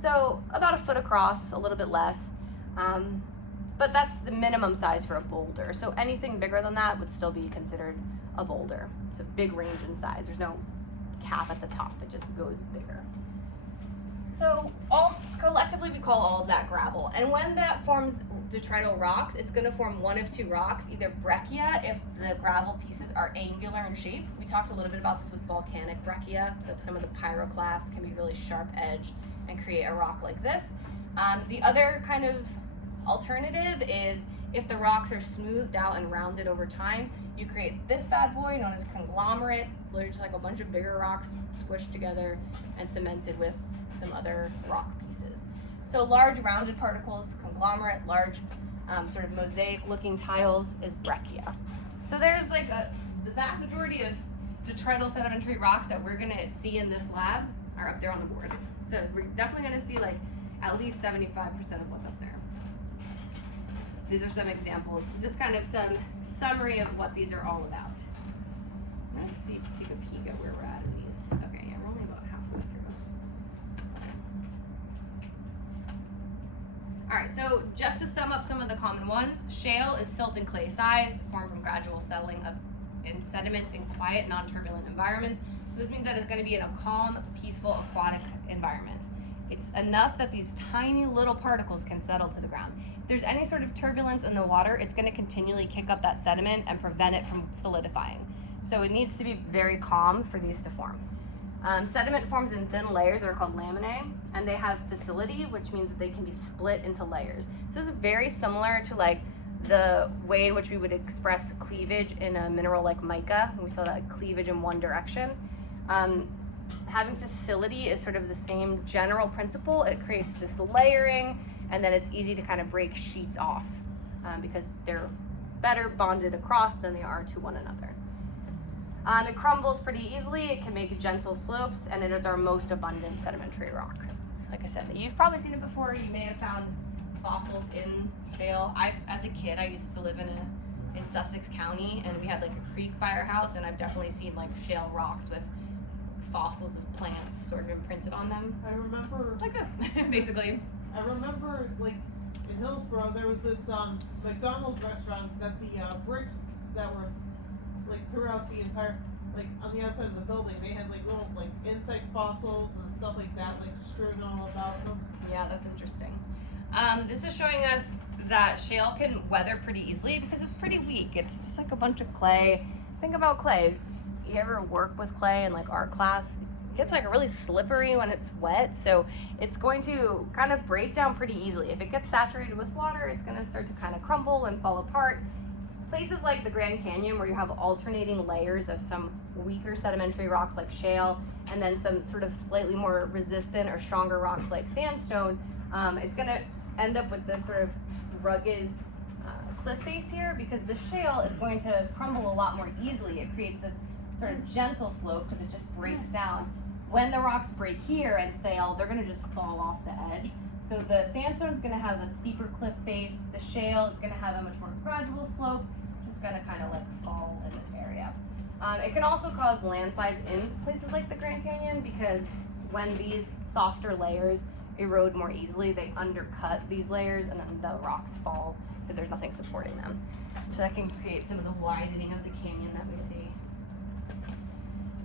So about a foot across, a little bit less. But that's the minimum size for a boulder. So anything bigger than that would still be considered a boulder. It's a big range in size. There's no cap at the top, it just goes bigger. So collectively we call all of that gravel. And when that forms detrital rocks, it's going to form one of two rocks, either breccia if the gravel pieces are angular in shape. We talked a little bit about this with volcanic breccia. Some of the pyroclasts can be really sharp edged and create a rock like this. The other kind of alternative is if the rocks are smoothed out and rounded over time, you create this bad boy known as conglomerate, literally just like a bunch of bigger rocks squished together and cemented with some other rock pieces. So large rounded particles, conglomerate, large sort of mosaic looking tiles is breccia. So there's like the vast majority of detrital sedimentary rocks that we're gonna see in this lab are up there on the board. So we're definitely gonna see like at least 75% of what's up there. These are some examples, just kind of some summary of what these are all about. Let's see, take a peek at where we're at in these. Okay, yeah, we're only about halfway through. All right, so just to sum up some of the common ones, shale is silt and clay size, formed from gradual settling in sediments in quiet, non-turbulent environments. So this means that it's going to be in a calm, peaceful, aquatic environment. It's enough that these tiny little particles can settle to the ground. If there's any sort of turbulence in the water, it's going to continually kick up that sediment and prevent it from solidifying. So it needs to be very calm for these to form. Sediment forms in thin layers that are called laminae, and they have facility, which means that they can be split into layers. This is very similar to like the way in which we would express cleavage in a mineral like mica. We saw that cleavage in one direction. Having facility is sort of the same general principle. It creates this layering, and then it's easy to kind of break sheets off because they're better bonded across than they are to one another. It crumbles pretty easily, it can make gentle slopes, and it is our most abundant sedimentary rock. Like I said, you've probably seen it before. You may have found fossils in shale. As a kid, I used to live in Sussex County, and we had like a creek by our house, and I've definitely seen like shale rocks with fossils of plants sort of imprinted on them. I remember, Like this, basically. I remember like in Hillsborough there was this McDonald's restaurant that the bricks that were like throughout the entire, like on the outside of the building, they had like little like insect fossils and stuff like that like strewn all about them. Yeah, that's interesting. This is showing us that shale can weather pretty easily because it's pretty weak. It's just like a bunch of clay. Think about clay. You ever work with clay in like art class? It gets like really slippery when it's wet, so it's going to kind of break down pretty easily. If it gets saturated with water, it's going to start to kind of crumble and fall apart. Places like the Grand Canyon, where you have alternating layers of some weaker sedimentary rocks like shale, and then some sort of slightly more resistant or stronger rocks like sandstone, it's going to end up with this sort of rugged cliff face here, because the shale is going to crumble a lot more easily. It creates this sort of gentle slope because it just breaks down. When the rocks break here and fail, they're going to just fall off the edge. So the sandstone is going to have a steeper cliff face. The shale is going to have a much more gradual slope, just going to kind of like fall in this area. It can also cause landslides in places like the Grand Canyon because when these softer layers erode more easily, they undercut these layers and then the rocks fall because there's nothing supporting them. So that can create some of the widening of the canyon that we see.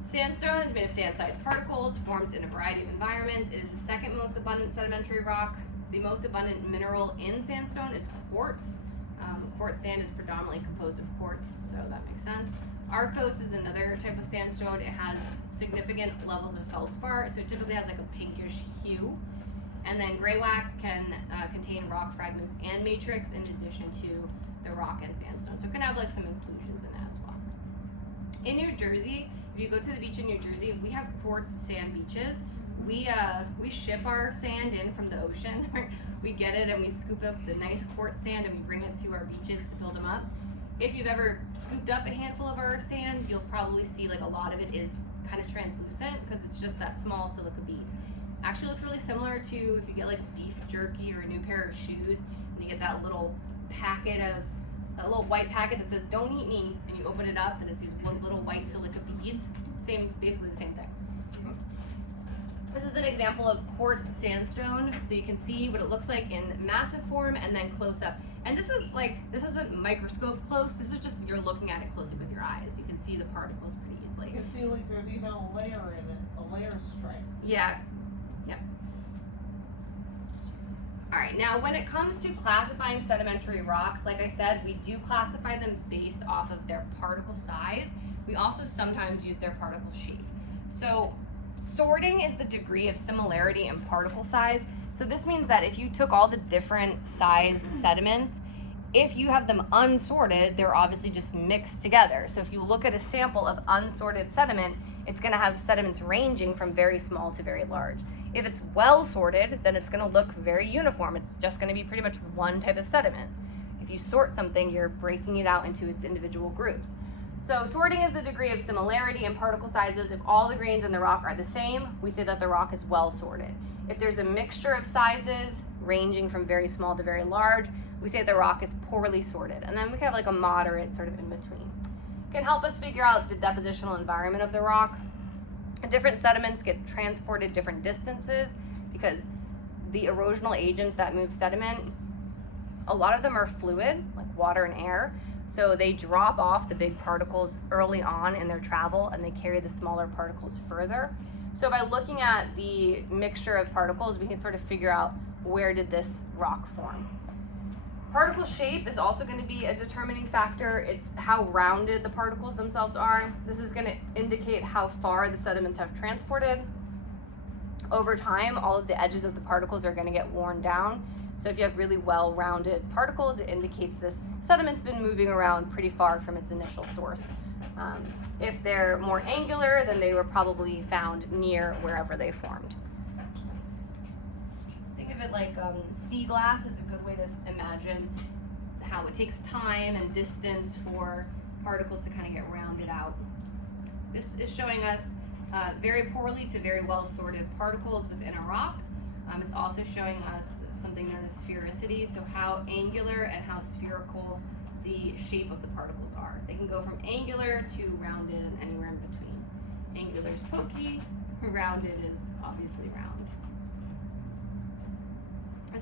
Sandstone is made of sand-sized particles formed in a variety of environments. It is the second most abundant sedimentary rock. The most abundant mineral in sandstone is quartz. Quartz sand is predominantly composed of quartz, so that makes sense. Arkose is another type of sandstone. It has significant levels of feldspar, so it typically has like a pinkish hue. And then greywacke can contain rock fragments and matrix in addition to the rock and sandstone. So it can have like some inclusions in it as well. In New Jersey, if you go to the beach in New Jersey, we have quartz sand beaches. We ship our sand in from the ocean. We get it and we scoop up the nice quartz sand and we bring it to our beaches to build them up. If you've ever scooped up a handful of our sand, you'll probably see like a lot of it is kind of translucent because it's just that small silica beads. Actually looks really similar to if you get like beef jerky or a new pair of shoes and you get that little packet of, a little white packet that says "Don't eat me," and you open it up and it's these little white silica beads. Basically the same thing. This is an example of quartz sandstone, so you can see what it looks like in massive form and then close up. And this isn't microscope close, this is just you're looking at it closely with your eyes. You can see the particles pretty easily. You can see like there's even a layer in it, a layer stripe. Yeah, yep. Alright, now when it comes to classifying sedimentary rocks, like I said, we do classify them based off of their particle size. We also sometimes use their particle shape. So sorting is the degree of similarity in particle size. So this means that if you took all the different size sediments, if you have them unsorted, they're obviously just mixed together. So if you look at a sample of unsorted sediment, it's going to have sediments ranging from very small to very large. If it's well sorted, then it's going to look very uniform. It's just going to be pretty much one type of sediment. If you sort something, you're breaking it out into its individual groups. So sorting is the degree of similarity in particle sizes. If all the grains in the rock are the same, we say that the rock is well sorted. If there's a mixture of sizes ranging from very small to very large, we say the rock is poorly sorted. And then we can have like a moderate sort of in between. It can help us figure out the depositional environment of the rock. Different sediments get transported different distances because the erosional agents that move sediment, a lot of them are fluid, like water and air. So they drop off the big particles early on in their travel and they carry the smaller particles further. So by looking at the mixture of particles, we can sort of figure out where did this rock form. Particle shape is also going to be a determining factor. It's how rounded the particles themselves are. This is going to indicate how far the sediments have transported. Over time, all of the edges of the particles are going to get worn down. So if you have really well-rounded particles, it indicates this sediment's been moving around pretty far from its initial source. If they're more angular, then they were probably found near wherever they formed. Think of it like sea glass is a good way to imagine how it takes time and distance for particles to kind of get rounded out. This is showing us very poorly to very well sorted particles within a rock. It's also showing us something known as sphericity, so how angular and how spherical the shape of the particles are. They can go from angular to rounded and anywhere in between. Angular is pokey, rounded is obviously round.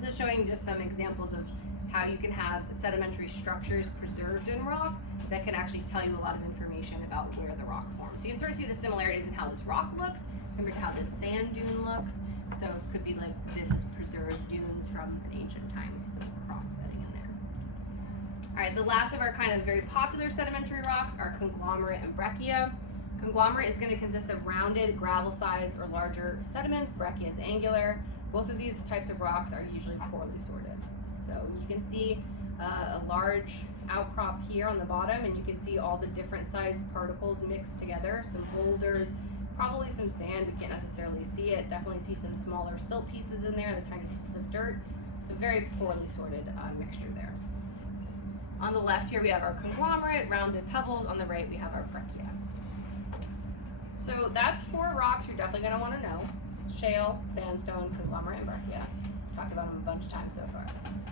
This is showing just some examples of how you can have sedimentary structures preserved in rock that can actually tell you a lot of information about where the rock formed. So you can sort of see the similarities in how this rock looks compared to how this sand dune looks. So it could be like this is preserved dunes from ancient times, some cross-bedding in there. All right, the last of our kind of very popular sedimentary rocks are conglomerate and breccia. Conglomerate is going to consist of rounded, gravel-sized or larger sediments. Breccia is angular. Both of these types of rocks are usually poorly sorted. So you can see a large outcrop here on the bottom, and you can see all the different sized particles mixed together. Some boulders, probably some sand. We can't necessarily see it. Definitely see some smaller silt pieces in there, the tiny pieces of dirt. So very poorly sorted mixture there. On the left here we have our conglomerate, rounded pebbles. On the right we have our breccia. So that's 4 rocks you're definitely going to want to know. Shale, sandstone, conglomerate, and breccia. Talked about them a bunch of times so far.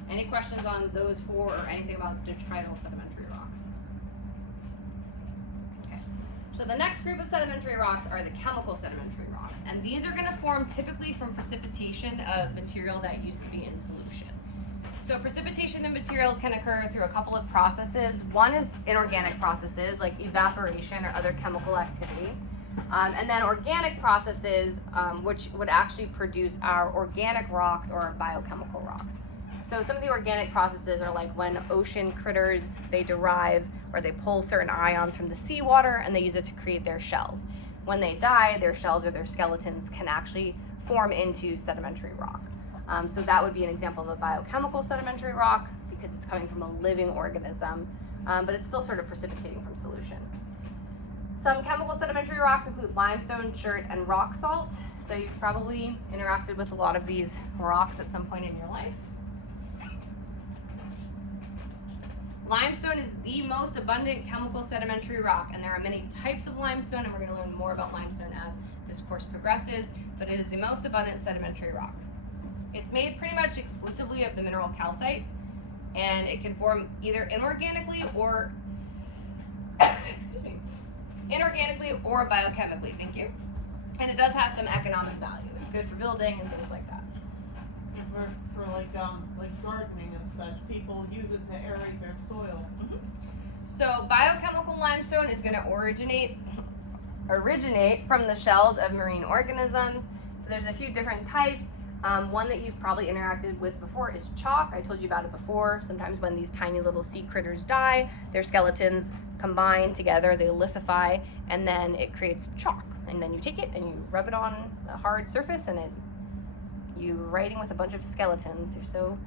Any questions on those 4 or anything about detrital sedimentary rocks? Okay. So the next group of sedimentary rocks are the chemical sedimentary rocks, and these are going to form typically from precipitation of material that used to be in solution. So precipitation of material can occur through a couple of processes. One is inorganic processes like evaporation or other chemical activity. And then organic processes, which would actually produce our organic rocks or our biochemical rocks. So some of the organic processes are like when ocean critters, they derive or they pull certain ions from the seawater and they use it to create their shells. When they die, their shells or their skeletons can actually form into sedimentary rock. So that would be an example of a biochemical sedimentary rock because it's coming from a living organism, but it's still sort of precipitating from solution. Some chemical sedimentary rocks include limestone, chert, and rock salt. So you've probably interacted with a lot of these rocks at some point in your life. Limestone is the most abundant chemical sedimentary rock, and there are many types of limestone, and we're going to learn more about limestone as this course progresses, but it is the most abundant sedimentary rock. It's made pretty much exclusively of the mineral calcite, and it can form either inorganically or inorganically or biochemically, thank you. And it does have some economic value. It's good for building and things like that. For like gardening and such, people use it to aerate their soil. So biochemical limestone is going to originate from the shells of marine organisms. So there's a few different types. One that you've probably interacted with before is chalk. I told you about it before. Sometimes when these tiny little sea critters die, their skeletons combine together, they lithify, and then it creates chalk. And then you take it and you rub it on a hard surface, and you're writing with a bunch of skeletons. They're so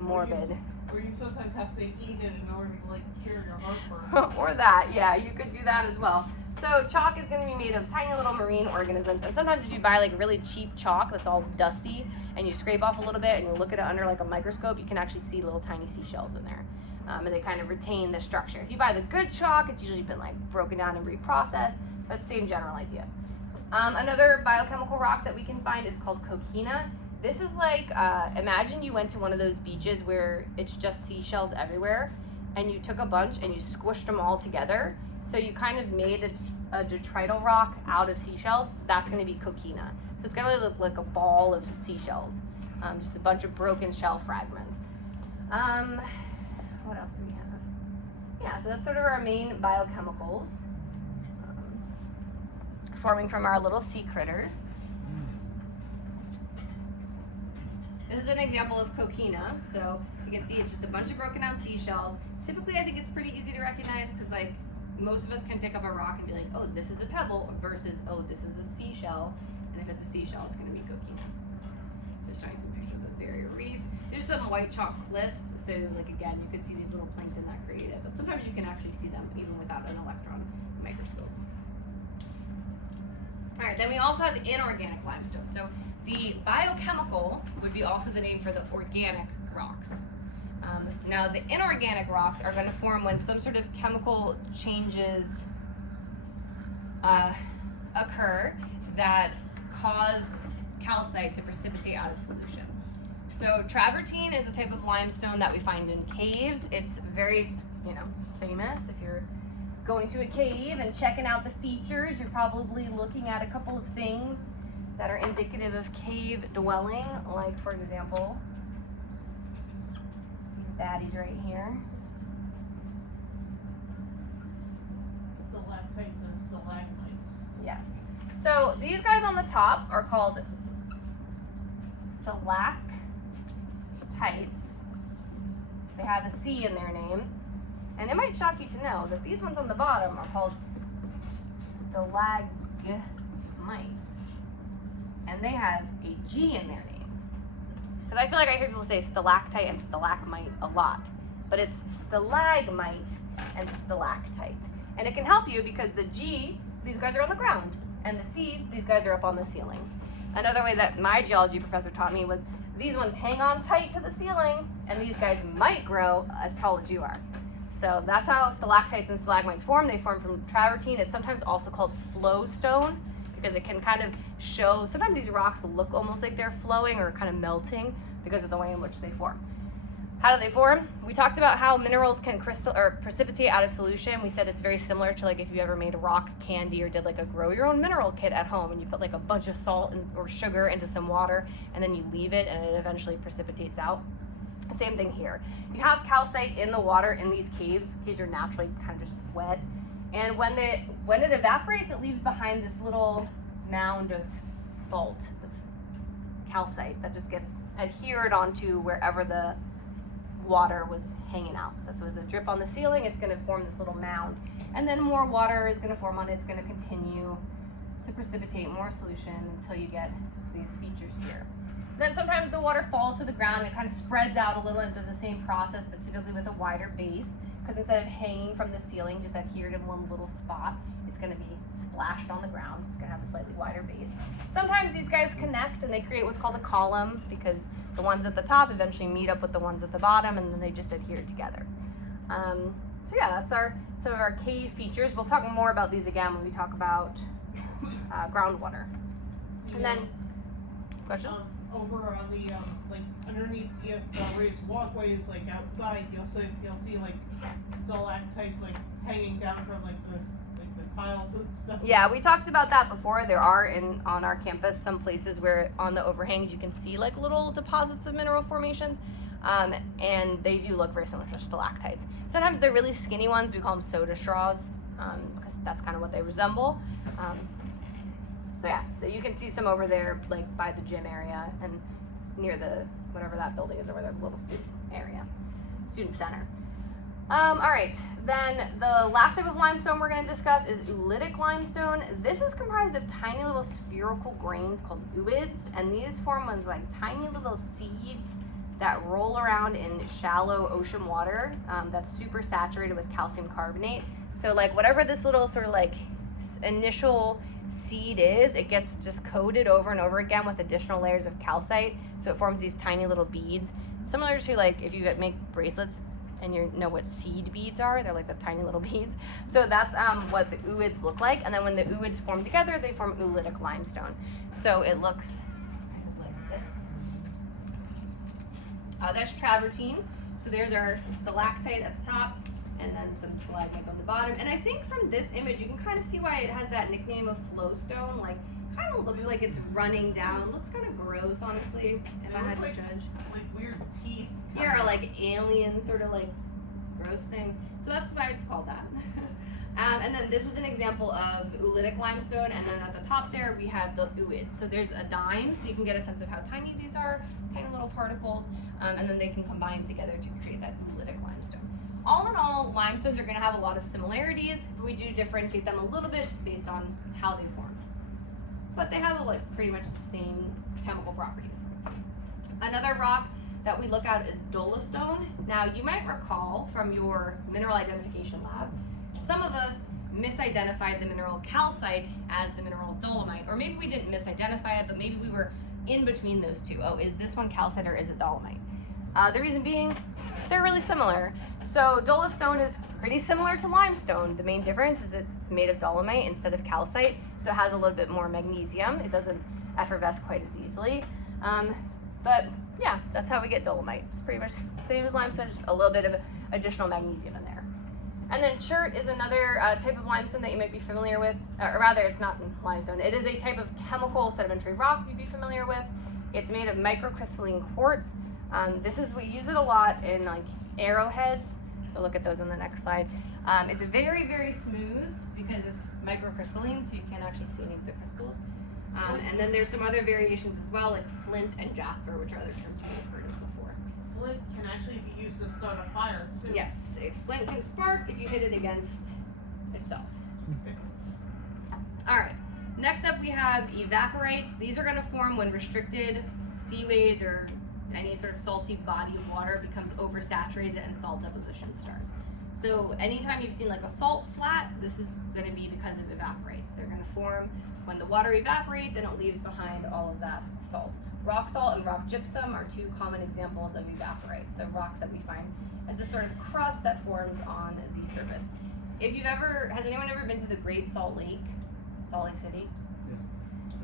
morbid. Or you sometimes have to eat it in order to like cure your heartburn. Or that, yeah, you could do that as well. So chalk is going to be made of tiny little marine organisms, and sometimes if you buy like really cheap chalk that's all dusty and you scrape off a little bit and you look at it under like a microscope, you can actually see little tiny seashells in there, and they kind of retain the structure. If you buy the good chalk, it's usually been like broken down and reprocessed, but same general idea. Another biochemical rock that we can find is called coquina. This is like, imagine you went to one of those beaches where it's just seashells everywhere, and you took a bunch and you squished them all together. So you kind of made a detrital rock out of seashells. That's going to be coquina. So it's going to look like a ball of seashells, just a bunch of broken shell fragments. What else do we have? Yeah, so that's sort of our main biochemicals, forming from our little sea critters. This is an example of coquina. So you can see it's just a bunch of broken down seashells. Typically, I think it's pretty easy to recognize because like most of us can pick up a rock and be like, oh, this is a pebble versus, oh, this is a seashell. And if it's a seashell, it's going to be coquina. Just showing some picture of the barrier reef. There's some white chalk cliffs. So like again, you can see these little plankton that create it. But sometimes you can actually see them even without an electron microscope. All right, then we also have inorganic limestone. So the biochemical would be also the name for the organic rocks. Now the inorganic rocks are going to form when some sort of chemical changes occur that cause calcite to precipitate out of solution. So travertine is a type of limestone that we find in caves. It's very, famous. If you're going to a cave and checking out the features, you're probably looking at a couple of things that are indicative of cave dwelling, like for example, these baddies right here. Stalactites and stalagmites. Yes. So these guys on the top are called stalactites. They have a C in their name. And it might shock you to know that these ones on the bottom are called stalagmites. And they have a G in their name. Because I feel like I hear people say stalactite and stalagmite a lot. But it's stalagmite and stalactite. And it can help you because the G, these guys are on the ground. And the C, these guys are up on the ceiling. Another way that my geology professor taught me was these ones hang on tight to the ceiling, and these guys might grow as tall as you are. So that's how stalactites and stalagmites form. They form from travertine. It's sometimes also called flowstone because it can kind of show, sometimes these rocks look almost like they're flowing or kind of melting because of the way in which they form. How do they form? We talked about how minerals can precipitate out of solution. We said it's very similar to like if you ever made a rock candy or did like a grow your own mineral kit at home and you put like a bunch of salt or sugar into some water and then you leave it and it eventually precipitates out. Same thing here. You have calcite in the water in these caves. Caves are naturally kind of just wet. And when it evaporates, it leaves behind this little mound of salt, of calcite that just gets adhered onto wherever the water was hanging out. So if it was a drip on the ceiling, it's going to form this little mound. And then more water is going to form on it. It's going to continue to precipitate more solution until you get these features here. Then sometimes the water falls to the ground and it kind of spreads out a little and does the same process, but typically with a wider base, because instead of hanging from the ceiling, just adhered in one little spot, it's going to be splashed on the ground. It's going to have a slightly wider base. Sometimes these guys connect and they create what's called a column, because the ones at the top eventually meet up with the ones at the bottom and then they just adhere together. So yeah, that's some of our cave features. We'll talk more about these again when we talk about groundwater. And then, question? Over on the like underneath the raised walkways, like outside, you'll see like stalactites like hanging down from like the tiles and stuff. Yeah, we talked about that before. There are on our campus some places where on the overhangs you can see like little deposits of mineral formations, and they do look very similar to stalactites. Sometimes they're really skinny ones. We call them soda straws, because that's kind of what they resemble. So yeah, so you can see some over there, like by the gym area and near the whatever that building is over there, the little student center. All right, then the last type of limestone we're going to discuss is oolitic limestone. This is comprised of tiny little spherical grains called ooids, and these form as like tiny little seeds that roll around in shallow ocean water that's super saturated with calcium carbonate. So like whatever this little sort of like initial seed is, it gets just coated over and over again with additional layers of calcite, so it forms these tiny little beads, similar to like if you make bracelets and you know what seed beads are. They're like the tiny little beads. So that's what the ooids look like, and then when the ooids form together, they form oolitic limestone. So it looks like this. That's travertine. So there's our stalactite at the top and then some stalagmites on the bottom. And I think from this image, you can kind of see why it has that nickname of flowstone. Like, kind of looks like it's running down. Looks kind of gross, honestly, if I had to judge. Like weird teeth. Here are like alien sort of like gross things. So that's why it's called that. And then this is an example of oolitic limestone. And then at the top there, we have the ooids. So there's a dime, so you can get a sense of how tiny these are, tiny little particles. And then they can combine together to create that oolitic limestone. All in all, limestones are going to have a lot of similarities, but we do differentiate them a little bit just based on how they formed. But they have like pretty much the same chemical properties. Another rock that we look at is dolostone. Now, you might recall from your mineral identification lab, some of us misidentified the mineral calcite as the mineral dolomite, or maybe we didn't misidentify it, but maybe we were in between those two. Oh, is this one calcite or is it dolomite? The reason being, they're really similar. So dolostone is pretty similar to limestone. The main difference is it's made of dolomite instead of calcite, so it has a little bit more magnesium. It doesn't effervesce quite as easily. But yeah, that's how we get dolomite. It's pretty much the same as limestone, just a little bit of additional magnesium in there. And then chert is another type of limestone that you might be familiar with, or rather it's not limestone. It is a type of chemical sedimentary rock you'd be familiar with. It's made of microcrystalline quartz. We use it a lot in like arrowheads. So look at those on the next slide. It's very, very smooth because it's microcrystalline, so you can't actually see any of the crystals. And then there's some other variations as well, like flint and jasper, which are other terms you've heard of before. Flint can actually be used to start a fire too. Yes, flint can spark if you hit it against itself. All right, next up we have evaporites. These are going to form when restricted seaways or any sort of salty body of water becomes oversaturated and salt deposition starts. So anytime you've seen like a salt flat, this is going to be because of evaporites. They're going to form when the water evaporates and it leaves behind all of that salt. Rock salt and rock gypsum are two common examples of evaporites. So rocks that we find as a sort of crust that forms on the surface. Has anyone ever been to the Great Salt Lake City?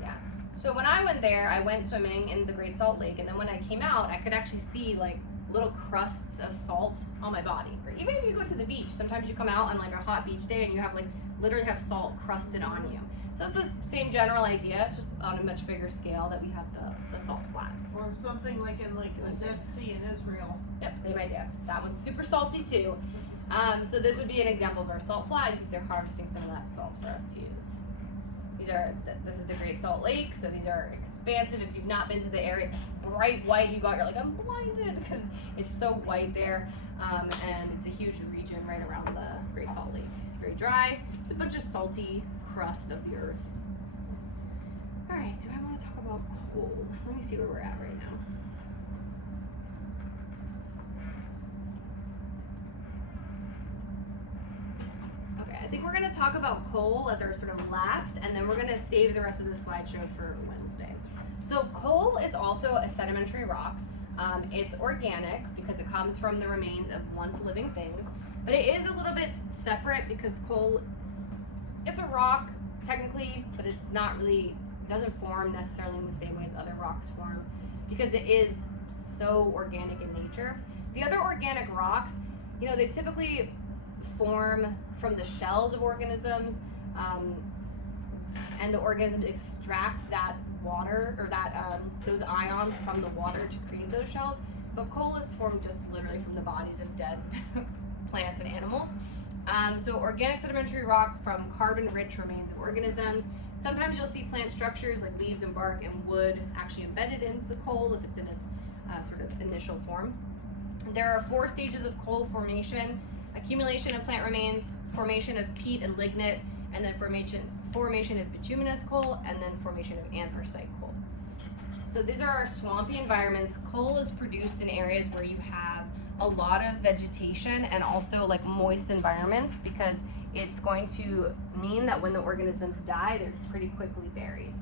Yeah. So when I went there, I went swimming in the Great Salt Lake, and then when I came out, I could actually see like little crusts of salt on my body. Or even if you go to the beach, sometimes you come out on like a hot beach day and you have like literally have salt crusted on you. So it's the same general idea, just on a much bigger scale that we have the salt flats. Or something like in like the Dead Sea in Israel. Yep, same idea. That one's super salty too. So this would be an example of our salt flat because they're harvesting some of that salt for us to use. This is the Great Salt Lake, so these are expansive. If you've not been to the area, it's bright white. You're like, I'm blinded because it's so white there. And it's a huge region right around the Great Salt Lake. Very dry. It's a bunch of salty crust of the earth. All right, do I want to talk about coal? Let me see where we're at right now. Okay, I think we're going to talk about coal as our sort of last, and then we're going to save the rest of the slideshow for Wednesday. So coal is also a sedimentary rock. It's organic because it comes from the remains of once living things, but it is a little bit separate because coal, it's a rock technically, but it's not really, it doesn't form necessarily in the same way as other rocks form because it is so organic in nature. The other organic rocks, you know, they typically form from the shells of organisms, and the organisms extract that water or that those ions from the water to create those shells. But coal is formed just literally from the bodies of dead plants and animals. So organic sedimentary rock from carbon-rich remains of organisms. Sometimes you'll see plant structures like leaves and bark and wood actually embedded in the coal if it's in its sort of initial form. There are 4 stages of coal formation: accumulation of plant remains, formation of peat and lignite, and then formation of bituminous coal, and then formation of anthracite coal. So these are our swampy environments. Coal is produced in areas where you have a lot of vegetation and also like moist environments because it's going to mean that when the organisms die, they're pretty quickly buried.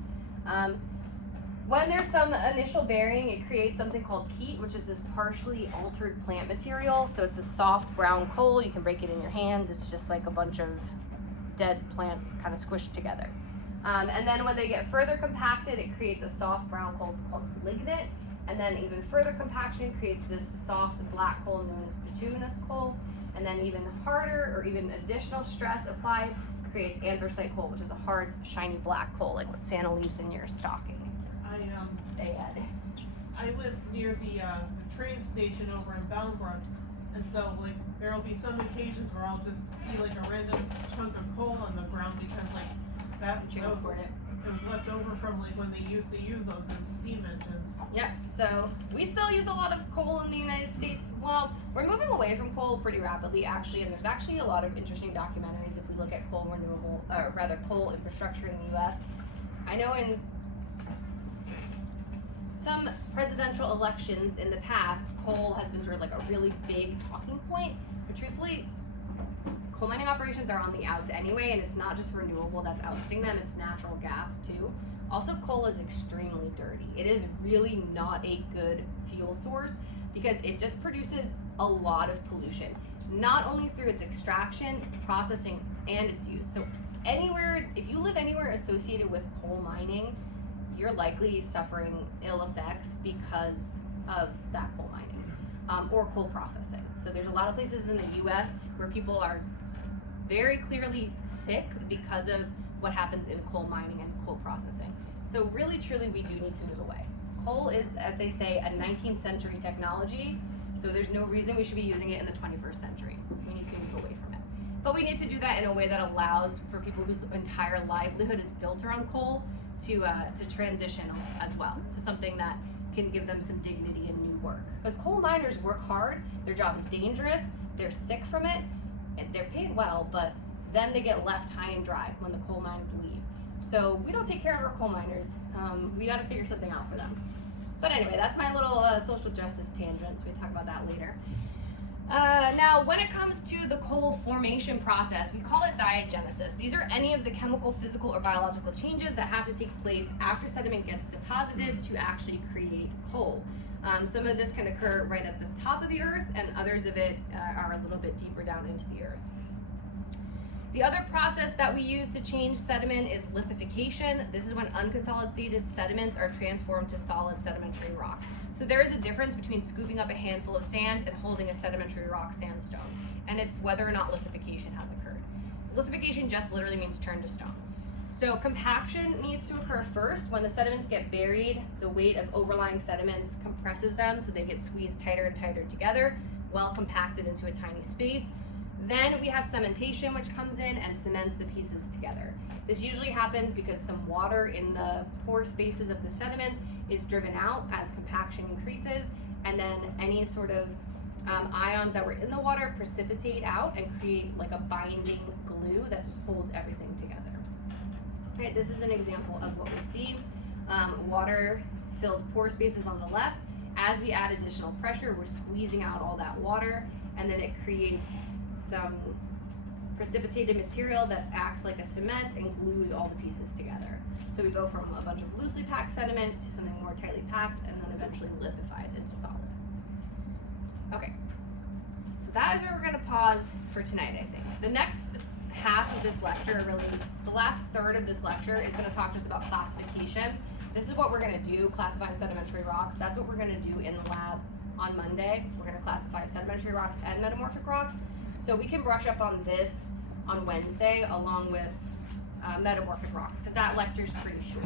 When there's some initial burying, it creates something called peat, which is this partially altered plant material. So it's a soft brown coal. You can break it in your hands. It's just like a bunch of dead plants kind of squished together. And then when they get further compacted, it creates a soft brown coal called lignite. And then even further compaction creates this soft black coal known as bituminous coal. And then even harder or even additional stress applied creates anthracite coal, which is a hard, shiny black coal, like what Santa leaves in your stocking. I live near the train station over in Boundbrook, and so like there will be some occasions where I'll just see like a random chunk of coal on the ground because like that was left over from like when they used to use those in steam engines. Yep, so we still use a lot of coal in the United States. Well, we're moving away from coal pretty rapidly actually, and there's actually a lot of interesting documentaries if we look at coal infrastructure in the US. I know in some presidential elections in the past, coal has been sort of like a really big talking point, but truthfully, coal mining operations are on the outs anyway, and it's not just renewable that's ousting them, it's natural gas too. Also, coal is extremely dirty. It is really not a good fuel source because it just produces a lot of pollution, not only through its extraction, processing, and its use. So anywhere, if you live anywhere associated with coal mining, you're likely suffering ill effects because of that coal mining or coal processing. So there's a lot of places in the US where people are very clearly sick because of what happens in coal mining and coal processing. So really, truly, we do need to move away. Coal is, as they say, a 19th century technology, so there's no reason we should be using it in the 21st century. We need to move away from it. But we need to do that in a way that allows for people whose entire livelihood is built around coal to transition as well to something that can give them some dignity and new work. Because coal miners work hard, their job is dangerous, they're sick from it, and they're paid well, but then they get left high and dry when the coal mines leave. So we don't take care of our coal miners. We got to figure something out for them. But anyway, that's my little social justice tangent, so we talk about that later. Now, when it comes to the coal formation process, we call it diagenesis. These are any of the chemical, physical, or biological changes that have to take place after sediment gets deposited to actually create coal. Some of this can occur right at the top of the earth, and others of it are a little bit deeper down into the earth. The other process that we use to change sediment is lithification. This is when unconsolidated sediments are transformed to solid sedimentary rock. So there is a difference between scooping up a handful of sand and holding a sedimentary rock sandstone, and it's whether or not lithification has occurred. Lithification just literally means turn to stone. So compaction needs to occur first. When the sediments get buried, the weight of overlying sediments compresses them, so they get squeezed tighter and tighter together, well compacted into a tiny space. Then we have cementation, which comes in and cements the pieces together. This usually happens because some water in the pore spaces of the sediments is driven out as compaction increases, and then any sort of ions that were in the water precipitate out and create like a binding glue that just holds everything together. Right, this is an example of what we see. Water-filled pore spaces on the left. As we add additional pressure, we're squeezing out all that water, and then it creates some precipitated material that acts like a cement and glues all the pieces together. So we go from a bunch of loosely packed sediment to something more tightly packed, and then eventually lithified into solid. Okay, so that is where we're gonna pause for tonight, I think. The next half of this lecture, really, the last third of this lecture is gonna talk to us about classification. This is what we're gonna do, classifying sedimentary rocks. That's what we're gonna do in the lab on Monday. We're gonna classify sedimentary rocks and metamorphic rocks. So we can brush up on this on Wednesday along with metamorphic rocks, because that lecture is pretty short.